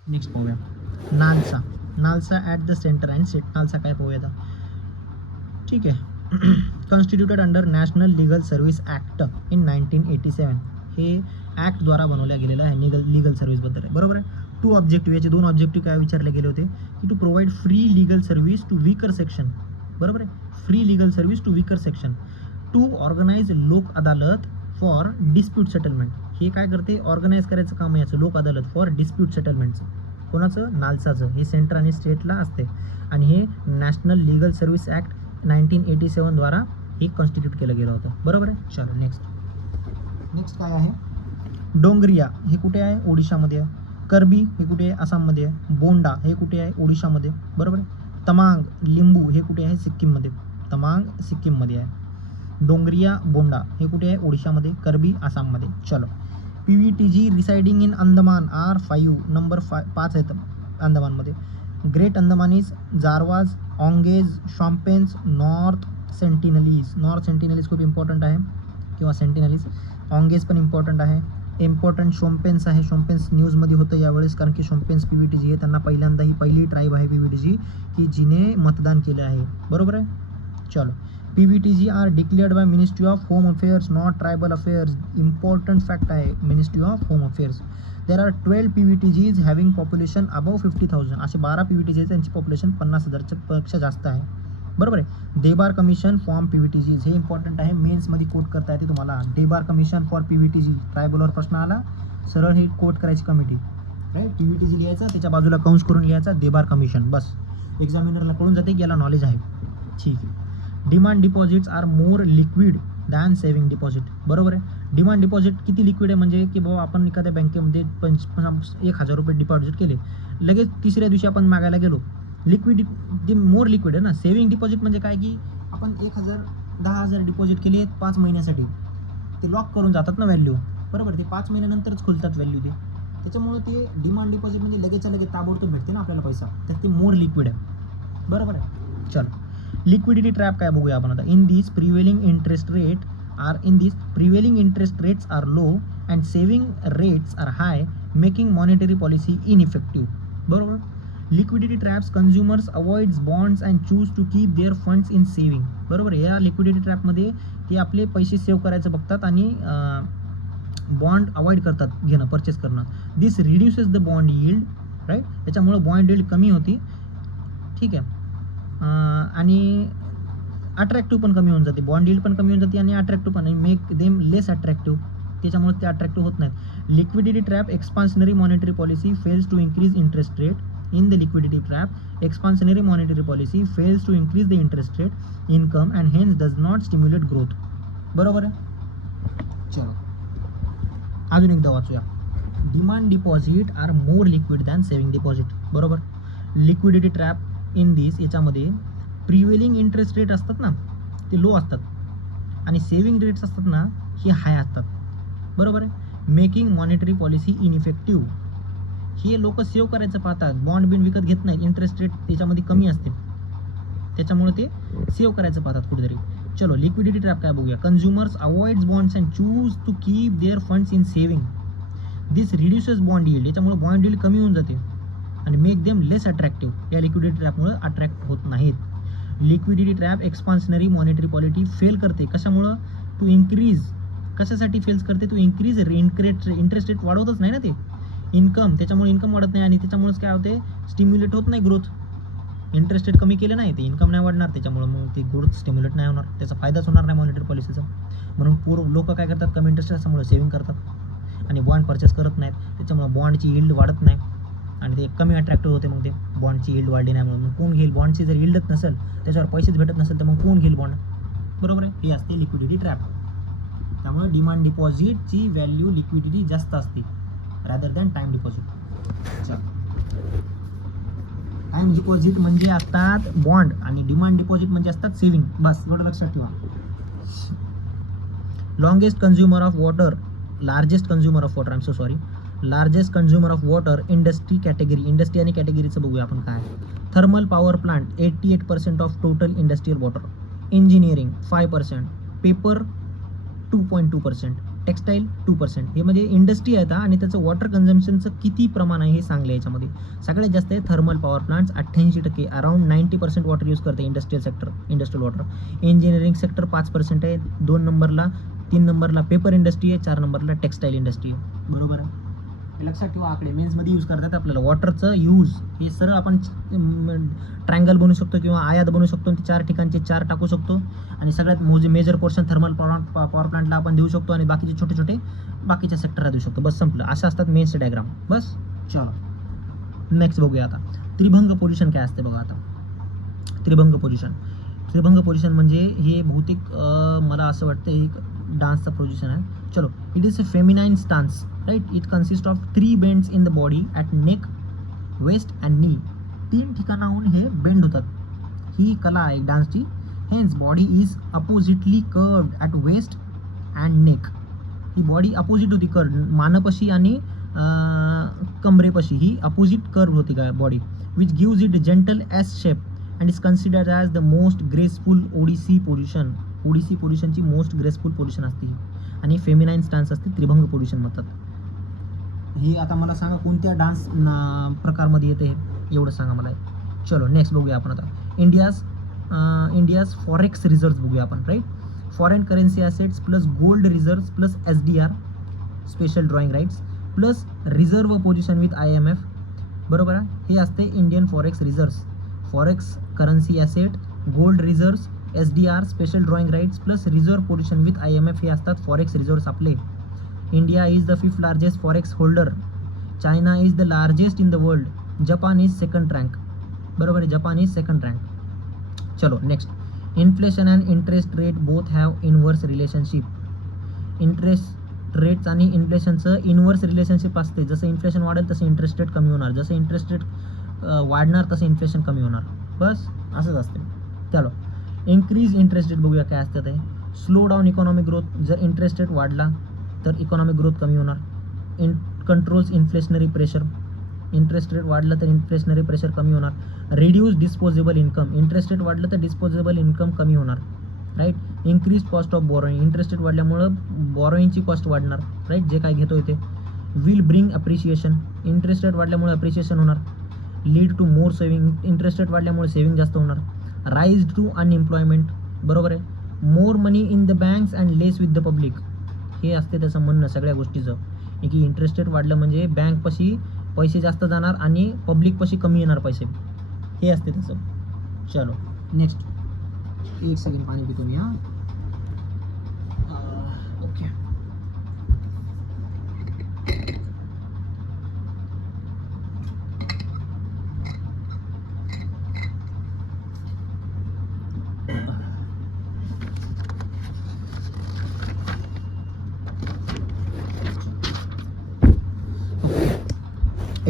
नेक्स्ट पाहूया. NALSA at the centre and set. NALSA काय पाहूया, ठीक आहे. Constituted under national legal service act in 1987. हे ॲक्टद्वारा बनवल्या गेलेलं आहे, लीगल सर्व्हिसबद्दल आहे, बरोबर आहे. 2 ऑब्जेक्टिव्ह, याचे 2 ऑब्जेक्टिव्ह काय विचारले गेले होते की to provide free legal service to weaker section, बरोबर आहे, free legal service to weaker section. To organise Lok Adalat for dispute settlement. हे काय करते, ऑर्गनाईज करायचं काम याचं, लोक अदालत फॉर डिस्प्यूट सेटलमेंटचं. कोणाचं? नालसाचं. हे सेंटर आणि स्टेटला असते आणि हे नॅशनल लीगल सर्व्हिस ॲक्ट 1987 द्वारा हे कॉन्स्टिट्यूट केलं गेलं होतं, बरोबर आहे. चलो नेक्स्ट काय आहे? डोंगरिया हे कुठे आहे? ओडिशामध्ये आहे. करबी हे कुठे आहे? आसाममध्ये आहे. बोंडा हे कुठे आहे? ओडिशामध्ये, बरोबर आहे. तमांग, लिंबू हे कुठे आहे? सिक्कीममध्ये. तमांग सिक्कीममध्ये आहे. डोंगरिया, बोंडा हे कुठे आहे? ओडिशामध्ये. करबी आसाममध्ये. चलो. PVTG residing in Andaman are 5, number 5 आहेत अंदमानमध्ये. ग्रेट अंदमानीज, जारवाज, ऑंगेज, शॉम्पेन्स, नॉर्थ सेंटिनलीज खूप इम्पॉर्टंट आहे, किंवा सेंटिनलीज. ऑंगेज पण इम्पॉर्टंट आहे. इम्पॉर्टंट शॉम्पेन्स आहे. शॉम्पेन्स न्यूजमध्ये होतं यावेळेस, कारण की शॉम्पेन्स PVTG हे त्यांना पहिल्यांदा ही पहिली ट्राईब आहे PVTG की जिने मतदान केले आहे, बरोबर आहे. चलो. PVTG are declared by ministry of home affairs, not tribal affairs. Important fact आहे, ministry of home affairs. There are 12 PVTGs having population above 50,000. असे 12 PVTGs त्यांची पॉप्युलेशन 50,000च्या पेक्षा जास्त आहे, बरोबर आहे. देबार कमिशन फॉर्म PVTGs हे इम्पॉर्टंट आहे, मेन्समध्ये कोट करता येते तुम्हाला. देबार कमिशन फॉर PVTG, ट्रायबलवर प्रश्न आला सरळ हे कोट करायची कमिटी, राईट. PVTG लिहायचा, त्याच्या बाजूला कंस करून लिहायचा देबार कमिशन, बस. एक्झामिनरला कळून जाते की याला नॉलेज आहे, ठीक आहे. Demand deposits R more liquid than saving deposit, बरोबर आहे. डिमांड डिपॉझिट किती लिक्विड आहे, म्हणजे की बाबा आपण एखाद्या बँकेमध्ये 1,000 रुपये डिपॉझिट केले, लगेच तिसऱ्या दिवशी आपण मागायला गेलो, लिक्विड ते मोर लिक्विड आहे ना. सेव्हिंग डिपॉझिट म्हणजे काय की आपण 1,000 10,000 डिपॉझिट केले 5 महिन्यासाठी, ते लॉक करून जातात ना व्हॅल्यू, बरोबर. ते 5 महिन्यानंतरच खुलतात व्हॅल्यू ते. त्याच्यामुळे ते डिमांड डिपॉझिट म्हणजे लगेचच्या लगेच ताबडतोब भेटते ना आपल्याला पैसा, तर ते मोर लिक्विड आहे, बरोबर आहे. चलो. लिक्विडिटी ट्रॅप काय बघूया आपण आता. In this prevailing interest rates are low and saving rates are high, making monetary policy ineffective, बरोबर. Liquidity traps, consumers avoids bonds and choose to keep their funds in saving, बरोबर. या लिक्विडिटी ट्रॅपमध्ये ते आपले पैसे सेव्ह करायचं बघतात आणि बॉन्ड अवॉइड करतात घेणं, परचेस करणं. This reduces the bond yield, right. त्याच्यामुळं बॉन्ड यील्ड कमी होती, ठीक आहे. आणि अट्रॅक्टिव्ह पण कमी होऊन जाते, बॉन्ड यील्ड पण कमी होऊन जाते आणि अट्रॅक्टिव्ह पण, मेक देम लेस अट्रॅक्टिव्ह, त्याच्यामुळे ते अट्रॅक्टिव्ह होत नाहीत. Liquidity trap, expansionary monetary policy fails to increase interest rate. In the liquidity trap, expansionary monetary policy fails to increase the interest rate, income and hence does not stimulate growth. बरोबर आहे. चलो अजून एकदा वाचूया. Demand deposit are more liquid than saving deposit. बरोबर. लिक्विडिटी ट्रॅप इन दिस, याच्यामध्ये प्रिवेलिंग इंटरेस्ट रेट असतात ना ते लो असतात आणि सेव्हिंग रेट्स असतात ना हे हाय असतात. बरोबर आहे. Making monetary policy ineffective. हे लोक सेव्ह करायचं पाहतात, बॉन्ड बिंड विकत घेत नाहीत, इंटरेस्ट रेट त्याच्यामध्ये कमी असते, त्याच्यामुळे ते सेव्ह करायचं पाहतात कुठेतरी. चलो लिक्विडिटी ट्रॅप काय बघूया. Consumers avoids bonds and choose to keep their funds in saving. This reduces bond yield. याच्यामुळे बॉन्ड यील्ड कमी होऊन जाते आणि मेक देम लेस अट्रॅक्टिव्ह. या लिक्विडिटी ट्रॅपमुळे अट्रॅक्ट होत नाहीत. Liquidity trap expansionary monetary policy fail करते. कशामुळं? To increase. कशासाठी फेल्स करते? टू इन्क्रीज इंटरेस्ट रेट वाढवतच नाही ना ते, इन्कम. त्याच्यामुळे इन्कम वाढत नाही आणि त्याच्यामुळेच काय होते, स्टिम्युलेट होत नाही ग्रोथ. इंटरेस्ट रेट कमी केलं नाही ते इन्कम नाही वाढणार, त्याच्यामुळे मग ते ग्रोथ स्टिम्युलेट नाही होणार, त्याचा फायदाच होणार नाही मॉनिटरी पॉलिसीचा. म्हणून लोक काय करतात, कमी इंटरेस्ट असल्यामुळे सेव्हिंग करतात आणि बॉन्ड परचेस करत नाहीत, त्याच्यामुळे बॉन्डची यील्ड वाढत नाही आणि ते कमी अट्रॅक्टिव्ह होते. मग ते बॉन्डची यील्ड वाढली नाही म्हणून मग कोण घेईल? बॉन्डची जर यील्डच नसेल, त्याच्यावर पैसेच भेटत नसेल तर मग कोण घेईल बॉन्ड? बरोबर आहे. हे असते लिक्विडिटी ट्रॅप. त्यामुळे डिमांड डिपॉझिटची व्हॅल्यू लिक्विडिटी जास्त असते रादर दॅन टाइम डिपॉझिट. चल, टाइम डिपॉझिट म्हणजे असतात बॉन्ड आणि डिमांड डिपॉझिट म्हणजे असतात सेव्हिंग. बस एवढं लक्षात ठेवा. Largest consumer of water, largest consumer of water industry category. Industry आणि कॅटेगरीचं बघूया आपण काय. Thermal power plant 88% of total industrial water. Engineering 5%, paper 2.2%, textile 2%. हे म्हणजे इंडस्ट्री आहेत आणि त्याचं वॉटर कन्झम्पशनचं किती प्रमाण आहे हे सांगलं याच्यामध्ये. सगळ्यात जास्त आहे thermal power plants 88%, around 90% water use करते industrial sector, industrial water. Engineering sector 5% आहे, 3 नंबरला पेपर इंडस्ट्री आहे, 4 नंबरला टेक्स्टाईल इंडस्ट्री आहे. बरोबर आहे. लक्षात ठेवा, आकडे मेन्समध्ये यूज करतात आपल्याला. वॉटरचं यूज हे सरळ आपण ट्रायंगल बनवू शकतो किंवा आयात बनवू शकतो, ते 4 ठिकाणचे 4 टाकू शकतो आणि सगळ्यात मेजर पोर्शन थर्मल पॉवर प्लांटला आपण देऊ शकतो आणि बाकीचे छोटे छोटे बाकीच्या सेक्टरला देऊ शकतो. बस संपलं. अशा असतात मेन्सचे डायग्राम. बस. चलो नेक्स्ट बघूया आता. त्रिभंग पोझिशन काय असते बघा आता. त्रिभंग पोझिशन म्हणजे हे बहुतेक मला असं वाटतं एक डान्सचा पोझिशन आहे. चलो, it is a feminine stance, right. It consist of 3 bends in the body at neck, waist and knee. 3 ठिकाणाहून हे बेंड होतात. ही कला आहे डान्सची. Hence body is oppositely curved at waist and neck. ही बॉडी अपोजिट होती, कर्व मानपशी आणि कमरेपशी ही अपोजिट कर्व होती का body, which gives it gentle S shape and is considered as the most graceful Odissi position. Odissi पोझिशनची मोस्ट ग्रेसफुल पोझिशन असते आणि फेमिनाइन स्टान्स असते, त्रिभंग पोझिशन म्हणतात. ही आता मला सांगा कोणत्या डान्स प्रकारमध्ये येते हे एवढं सांगा मला. चलो नेक्स्ट बघूया आपण आता. इंडियाज फॉरेक्स रिझर्व्ह बघूया आपण, right. Foreign currency assets plus gold reserve plus SDR special drawing rights plus reserve position with IMF. बरोबर आहे. हे असते Indian forex reserve. Forex currency asset, gold reserve, SDR special drawing rights plus reserve position with IMF हे असतात फॉरेक्स रिझर्व्ह आपले. India is the 5th largest forex holder. China is the largest in the world. Japan is 2nd rank. बरोबर आहे. Japan is 2nd rank. चलो next. Inflation and interest rate both have inverse relationship. Interest rates आणि इन्फ्लेशनचं इनव्हर्स रिलेशनशिप असते. जसं इन्फ्लेशन वाढेल तसं इंटरेस्ट रेट कमी होणार, जसं इंटरेस्ट रेट वाढणार तसं इन्फ्लेशन कमी होणार. बस असंच असते. चलो इन्क्रीज इंटरेस्ट रेट बघूया काय असतं ते. Slow down economic growth. जर इंटरेस्ट रेट वाढला तर इकॉनॉमिक ग्रोथ कमी होणार. Controls inflationary pressure. Interest rate वाढलं तर इन्फ्लेशनरी प्रेशर कमी होणार. Reduce disposable income. Interest rate वाढलं तर डिस्पोजेबल इन्कम कमी होणार, right. Increase cost of borrowing. Interest rate वाढल्यामुळं बॉरोईंगची कॉस्ट वाढणार, राईट. जे काय घेतो ते will bring appreciation. Interest rate वाढल्यामुळे अप्रिशिएशन होणार. Lead to more saving. Interest rate वाढल्यामुळे सेव्हिंग जास्त होणार. Rise to unemployment. बरोबर आहे. More money in the banks and less with the public. हे असते त्याचं म्हणणं सगळ्या गोष्टीचं, की इंटरेस्ट रेट वाढलं म्हणजे बँकपाशी पैसे जास्त जाणार आणि पब्लिकपाशी कमी येणार पैसे, हे असते त्याचं. चलो नेक्स्ट. एक सेकंड पाणी पितो मी. हां ओके. ओके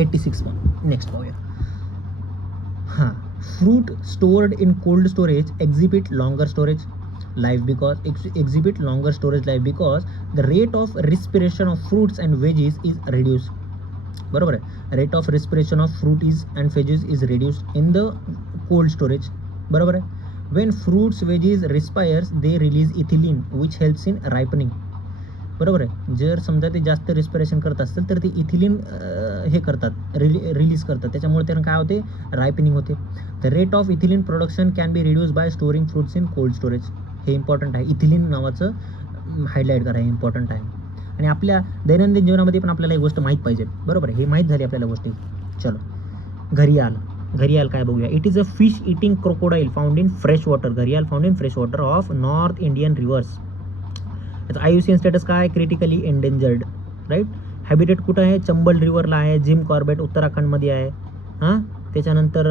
86 नेक्स्ट पाहूया. हां, fruit stored in cold storage exhibit longer storage life because the rate of respiration of fruits and veggies is reduced. बरोबर आहे. Rate of respiration of fruit is and veggies is reduced in the cold storage. बरोबर आहे. when fruits veggies respires they release ethylene which helps in ripening. बरोबर आहे. जर समजा ते जास्त रिस्पिरेशन करत असतील तर ते इथिलीन हे करतात, रिलीज करतात, त्याच्यामुळे त्यांना काय होते, रायपनिंग होते. The rate of ethylene production can be reduce by storing fruits in cold storage. हे इम्पॉर्टंट आहे, इथिलीन नावाचं हायलाईट करा, हे इम्पॉर्टंट आहे. आणि आपल्या दैनंदिन जीवनामध्ये पण आपल्याला ही गोष्ट माहीत पाहिजे. बरोबर आहे, हे माहीत झाली आपल्याला गोष्टी. चलो घरियाल काय बघूया. It is a fish eating crocodile found in fresh water. Gharial found in fresh water of north Indian reverse. त्याचं IUCN स्टेटस काय आहे, क्रिटिकली एंडेंजर्ड. राईट. हॅबिटेट कुठं आहे, चंबल रिव्हरला आहे. जिम कॉर्बेट उत्तराखंडमध्ये आहे. हां, त्याच्यानंतर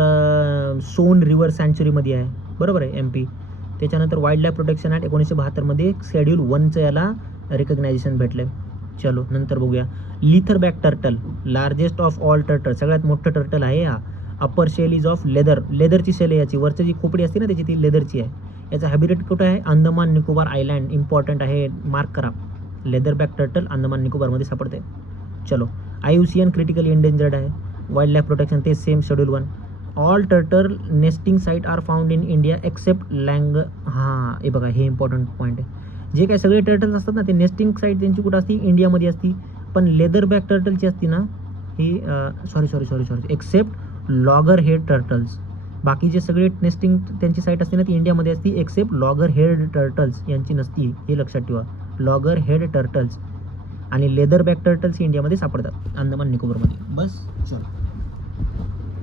सोन रिव्हर सँच्युरीमध्ये आहे. बरोबर आहे, MP. त्याच्यानंतर wild life protection act 1972 schedule 1चं याला रिकग्नायझेशन भेटलं आहे. चलो नंतर बघूया. Leatherback turtle, largest of all turtle, सगळ्यात मोठं टर्टल आहे हा. अपर शेल इज ऑफ लेदरची शेल आहे याची, वरची जी खोपडी असते ना त्याची ती लेदरची आहे. याचा हॅबिटेट कुठं आहे, अंदमान निकोबार आयलँड. इम्पॉर्टंट आहे, मार्क करा. लेदरबॅक टर्टल अंदमान निकोबारमध्ये सापडते. चलो IUCN क्रिटिकली एंडेंजर्ड आहे. वाईल्ड लाईफ प्रोटेक्शन ते same schedule 1. All turtle nesting site are found in India except हां हे बघा, हे इम्पॉर्टंट पॉईंट आहे. जे काय सगळे टर्टल्स असतात ना ते नेस्टिंग साईट त्यांची कुठं असती, इंडियामध्ये असती. पण लेदरबॅक टर्टलची असती ना ही sorry except loggerhead turtles. बाकीचे सगळे नेस्टिंग त्यांची साईट असते ना ती इंडियामध्ये असती, एक्सेप्ट लॉगर हेड टर्टल्स यांची नसती, हे लक्षात ठेवा. लॉगर हेड टर्टल्स आणि लेदरबॅक टर्टल्स ही इंडियामध्ये सापडतात, अंदमान निकोबारमध्ये. बस चलो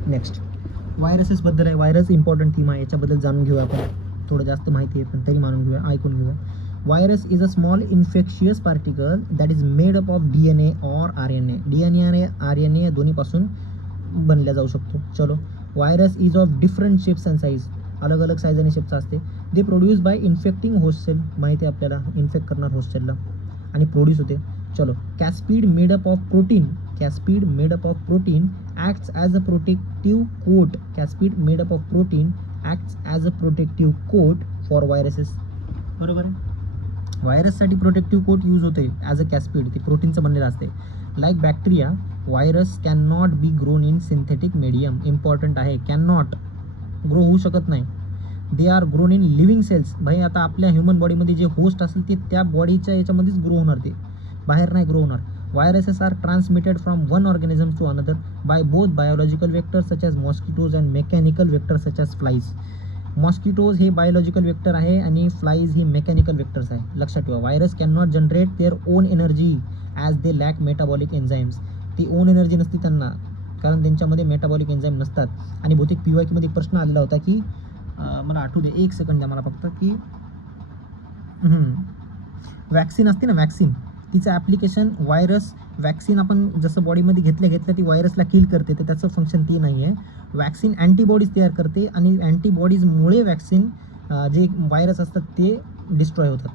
नेक्स्ट. व्हायरसेसबद्दल आहे. व्हायरस इम्पॉर्टंट थीम आहे, याच्याबद्दल जाणून घेऊया आपण. थोडं जास्त माहिती आहे पण तरी मानून घेऊया, ऐकून घेऊया. Virus is a small infectious particle that is made up of DNA और RNA. DNA आणि RNA दोन्हीपासून बनल्या जाऊ शकतो. चलो virus is of different shapes and size, अलग अलग साईज आणि शेपचा असते. They produce by infecting host cell, माहिती आहे आपल्याला, इन्फेक्ट करणार होस्ट सेलला आणि प्रोड्यूस होते. चलो capsid made up of protein acts as a protective coat. Caspid made up of protein acts as a protective coat for viruses. बरोबर आहे. व्हायरससाठी प्रोटेक्टिव्ह कोट यूज होते ॲज अ कॅस्पिड, ते प्रोटीनचं बनलेलं असते. Like bacteria virus can not be grown in synthetic medium. Important आहे, कॅन नॉट, ग्रो होऊ शकत नाही. They are grown in living cells. भाई आता आपल्या ह्युमन बॉडीमध्ये जे होस्ट असेल ते त्या बॉडीच्या याच्यामध्येच ग्रो होणार, ते बाहेर नाही ग्रो होणार. Viruses are transmitted from one organism to another by both biological vectors such as mosquitoes and mechanical vectors such as flies. Mosquitoes हे बायोलॉजिकल वेक्टर आहे आणि फ्लाईज ही मेकॅनिकल वेक्टर्स आहे. लक्षात ठेवा. Virus can not generate their own energy as they lack metabolic enzymes. ती ओन एनर्जी नसती त्यांना, कारण त्यांच्यामध्ये मेटाबॉलिक एन्झाईम नसतात. आणि बहुतेक PYQमध्ये प्रश्न आलेला होता की मला आठवू दे, एक सेकंड द्या मला फक्त, की वॅक्सिन असते ना, वॅक्सिन, तिचं ॲप्लिकेशन व्हायरस वॅक्सिन आपण जसं बॉडीमध्ये घेतल्या ती व्हायरसला किल करते, तर त्याचं फंक्शन ती नाही आहे. वॅक्सिन अँटीबॉडीज तयार करते आणि अँटीबॉडीजमुळे वॅक्सिन जे व्हायरस असतात ते डिस्ट्रॉय होतात.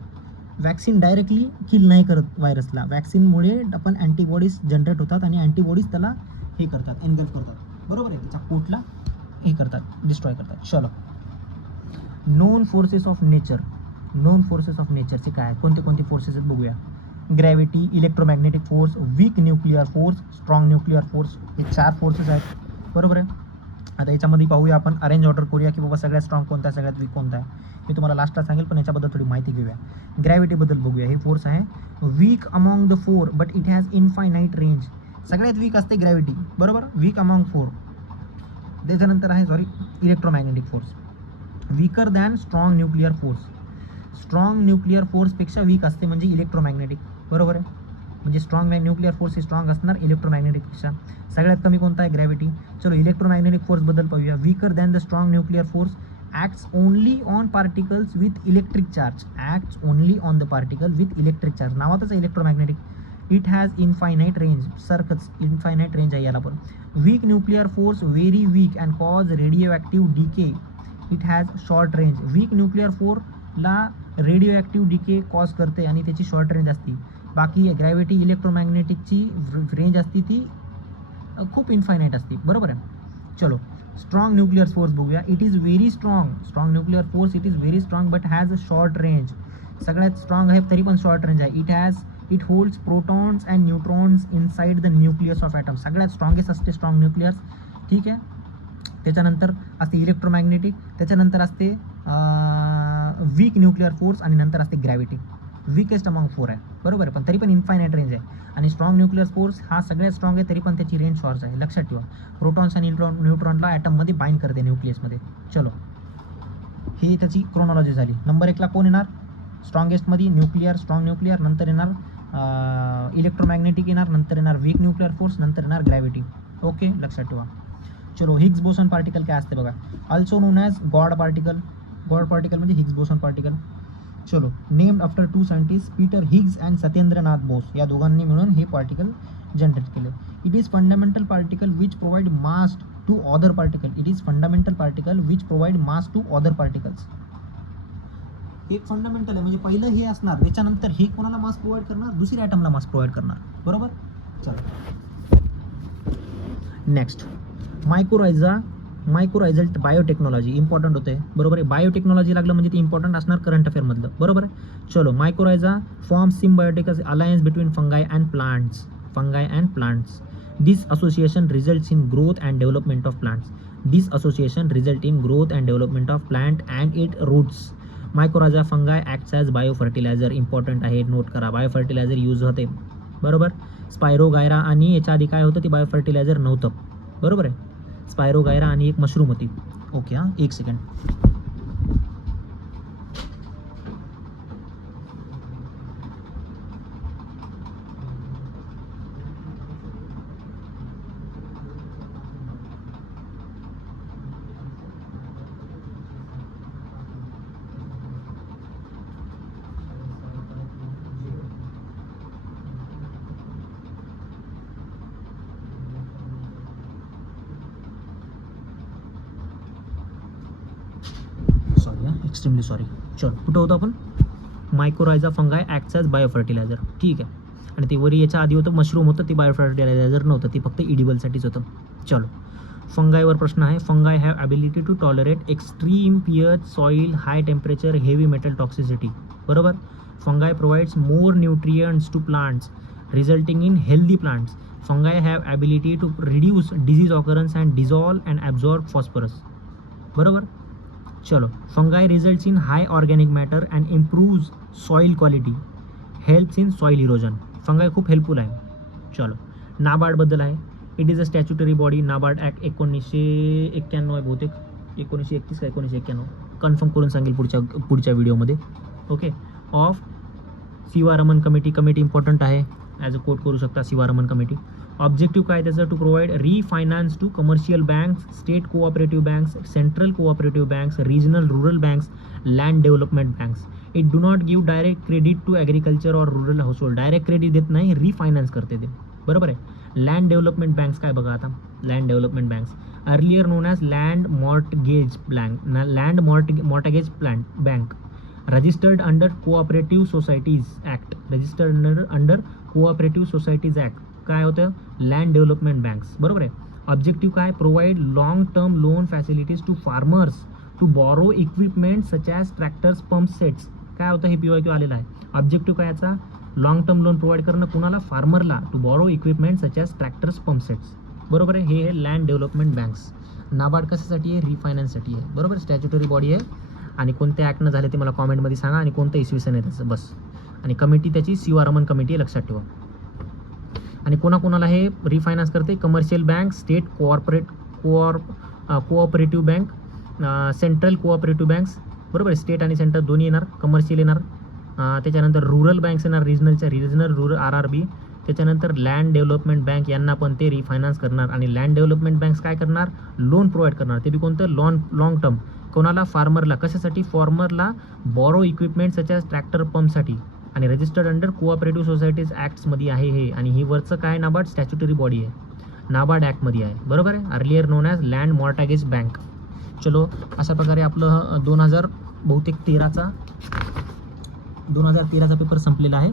वॅक्सिन डायरेक्टली किल नाही करत व्हायरसला, वॅक्सिनमुळे आपण अँटीबॉडीज जनरेट होतात आणि अँटीबॉडीज त्याला हे करतात, एनगल्फ करतात. बरोबर आहे, त्याच्या कोटला हे करतात, डिस्ट्रॉय करतात. चलो नोन फोर्सेस ऑफ नेचरचे काय, कोणते फोर्सेस आहेत बघूया. Gravity, electromagnetic force, weak nuclear force, strong nuclear force, हे 4 फोर्सेस आहेत. बरोबर आहे. आता याच्यामध्ये पाहूया आपण, अरेंज ऑर्डर करूया की बाबा सगळ्यात स्ट्रॉंग कोणता आहे, सगळ्यात वीक कोणता आहे. मी तुम्हाला लास्टला सांगेल, पण याच्याबद्दल थोडी माहिती घेऊया. ग्रॅव्हिटीबद्दल बघूया. हे फोर्स आहे weak among the 4 but it has infinite range. सगळ्यात वीक असते ग्रॅव्हिटी. बरोबर, वीक अमॉंग 4. त्याच्यानंतर आहे electromagnetic force, weaker than strong nuclear force. Strong nuclear फोर्सपेक्षा वीक असते म्हणजे इलेक्ट्रोमॅग्नेटिक. बरोबर आहे. म्हणजे स्ट्रॉंग न्यूक्लिअर फोर्स ही स्ट्रॉंग असणार इलेक्ट्रोमॅग्नेटिकपेक्षा. सगळ्यात कमी कोणता आहे? ग्रॅव्हिटी. चलो इलेक्ट्रोमॅग्नेटिक फोर्सबद्दल पाहूया. Weaker than the strong nuclear force acts only on particles with electric charge. Acts only on the particle with electric charge. नावातच electromagnetic. It has infinite range. सारखंच इनफायनाईट रेंज आहे याला पण. Weak nuclear force very weak and cause radioactive decay. It has short range. Weak nuclear फोर्सला रेडिओ ॲक्टिव्ह डिके कॉज करते आणि त्याची शॉर्ट रेंज असते. बाकी ग्रॅव्हिटी इलेक्ट्रोमॅग्नेटिकची रेंज असते ती खूप इनफायनाईट असते. बरोबर आहे. चलो स्ट्रॉंग न्यूक्लिअर फोर्स बघूया. It is very strong. Strong nuclear force it is very strong but has a short range. सगळ्यात स्ट्रॉंग आहे तरी पण शॉर्ट रेंज आहे. It holds protons and neutrons inside the nucleus of atom. सगळ्यात स्ट्रॉंगेस्ट असते स्ट्रॉंग न्यूक्लियस. ठीक आहे. त्याच्यानंतर असते इलेक्ट्रोमॅग्नेटिक. त्याच्यानंतर असते वीक न्यूक्लिअर फोर्स आणि नंतर असते ग्रॅव्हिटी. वीकेस्ट अमॉंग 4 आहे. बरोबर आहे. पण तरी पण इन्फायनाईट रेंज आहे. आणि स्ट्रॉंग न्यूक्लिअर फोर्स हा सगळ्यात स्ट्रॉंग आहे तरी पण त्याची रेंज शॉर्ट आहे. लक्षात ठेवा. प्रोटॉन्स आणि न्यूट्रॉनला ॲटममध्ये बाइंड करते न्यूक्लियसमध्ये. चलो ही त्याची क्रोनॉलॉजी झाली. नंबर 1ला कोण येणार? स्ट्रॉंगेस्टमध्ये न्यूक्लिअर, स्ट्रॉंग न्यूक्लिअर. नंतर येणार इलेक्ट्रोमॅग्नेटिक येणार. नंतर येणार वीक न्यूक्लिअर फोर्स. नंतर येणार ग्रॅव्हिटी. ओके लक्षात ठेवा. चलो हिग्स बोसन पार्टिकल काय असते बघा. Also known as God particle. God particle म्हणजे हिग्स बोसन पार्टिकल. चलो named after 2 scientist Peter Higgs and Satyendranath Bose. या दोघांनी मिळून हे पार्टिकल जनरेट केले. It is fundamental particle which provide mass to other particle. It is fundamental particle which provide mass to other particles. एक फंडामेंटल आहे म्हणजे पहिलं हे असणार. त्याच्यानंतर हे कोणाला मास प्रोव्हाइड करणार? दुसऱ्या ॲटमला मास प्रोव्हाइड करणार. बरोबर. चलो नेक्स्ट मायक्रोरायझल बायोटेक्नॉलॉजी इम्पॉर्टंट होते. बरोबर आहे. बायोटेक्नॉलॉजी लागलं म्हणजे ते इम्पॉर्टंट असणार करंट अफेअरमधलं. बरोबर आहे. चलो mycorrhiza form symbiotic alliance between fungi and plants. This association results in growth and development of plants. Plant and it roots. Mycorrhiza fungi acts as biofertiliser. Important आहे नोट करा. बायोफर्टिलायझर यूज होते. बरोबर. स्पायरोगायरा आणि याच्या आधी काय होतं ते बायोफर्टिलायझर नव्हतं. बरोबर आहे. स्पायरोगायरा आणि एक मशरूम होती. ओके हां 1 सेकंड. Extremely sorry. चल कुठं होतं आपण? Mycorrhiza fungi acts as biofertiliser. ठीक आहे. आणि ते वरी याच्या आधी होतं मशरूम होतं ते बायोफर्टिलायझर नव्हतं. ते फक्त इडिबलसाठीच होतं. चलो फंगायवर प्रश्न आहे. Fungi have ability to tolerate extreme pH soil high temperature heavy metal toxicity. बरोबर. Fungi provides more nutrients to plants resulting in healthy plants. Fungi have ability to reduce disease occurrence and dissolve and absorb phosphorus. बरोबर. चलो fungi results in high organic matter and improves soil quality. Helps in soil erosion. Fungi खूप हेल्पफुल आहे. चलो नाबार्डबद्दल आहे. It is a statutory body. NABARD act 1991 आहे बहुतेक. 1931 का 1991 कन्फर्म करून सांगेल पुढच्या व्हिडिओमध्ये. Okay. Of Sivaraman committee important आहे. ॲज अ कोट करू शकता शिवारमन कमिटी. ऑब्जेक्टिव्ह काय त्याचं? To provide refinance to commercial banks, state cooperative banks, central cooperative banks, regional rural banks, land development banks. It do not give direct credit to agriculture or rural household. Direct credit देत नाही, रिफायनान्स करते ते. बरोबर आहे. लँड डेव्हलपमेंट बँक्स काय बघा आता. Land development banks earlier known as land mortgage bank. Registered under cooperative societies act. काय होतं? Land development banks. बरोबर आहे. ऑब्जेक्टिव्ह काय? Provide long term loan facilities to farmers to borrow equipment such as tractors, pump sets. काय होतं? हे PYQ आलेलं आहे. ऑब्जेक्टिव्ह काय याचा? लॉंग टर्म लोन प्रोव्हाइड करणं कुणाला? फार्मरला. To borrow equipment such as tractors, pump sets. बरोबर आहे. हे लँड डेव्हलपमेंट बँक्स. नाबार्ड कशासाठी आहे? रिफायनान्ससाठी आहे. बरोबर. स्टॅच्युटरी बॉडी आहे. आणि कोणत्या ॲक्टनं झाले ते मला कॉमेंटमध्ये सांगा आणि कोणतं इसवी सन आहे त्याचं बस. आणि कमिटी त्याची शिवारमन कमिटी आहे लक्षात ठेवा. आणि कोणाकोणाला हे रिफायनान्स करते? Commercial bank, state cooperative bank, central cooperative banks. बरोबर. स्टेट आणि सेंट्रल दोन्ही येणार. कमर्शियल येणार. त्याच्यानंतर रुरल बँक्स येणार, रिजनल रुरल RRB. त्याच्यानंतर लँड डेव्हलपमेंट बँक, यांना पण ते रिफायनान्स करणार. आणि लँड डेव्हलपमेंट बँक्स काय करणार, लोन प्रोव्हाइड करणार. ते बी कोणतं, लॉंग टर्म. कोणाला, फार्मरला. कशासाठी, फॉर्मरला borrow equipment such as tractor पंपसाठी. आणि रजिस्टर्ड अंडर कोऑपरेटिव्ह सोसायटीज ॲक्ट्समध्ये आहे हे. आणि ही वरचं काय, नाबार्ड स्टॅच्युटरी बॉडी आहे, नाबार्ड ॲक्टमध्ये आहे, बरोबर आहे. Earlier known as land mortgage bank. चलो, अशा प्रकारे आपलं 2013चा पेपर संपलेला आहे.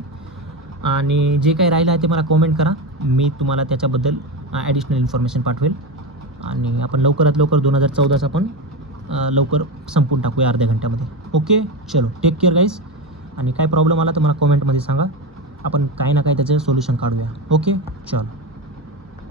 आणि जे काही राहिलं आहे ते मला कॉमेंट करा, मी तुम्हाला त्याच्याबद्दल ॲडिशनल इन्फॉर्मेशन पाठवेल. आणि आपण लवकरात लवकर 2014चा पण लवकर संपून टाकूया अर्ध्या घंट्यामध्ये. ओके, चलो, टेक केअर गाईज. आणि काय प्रॉब्लेम आला तर मला कॉमेंटमध्ये सांगा, आपण काही ना काही त्याचं सोल्युशन काढूया. ओके, चलो.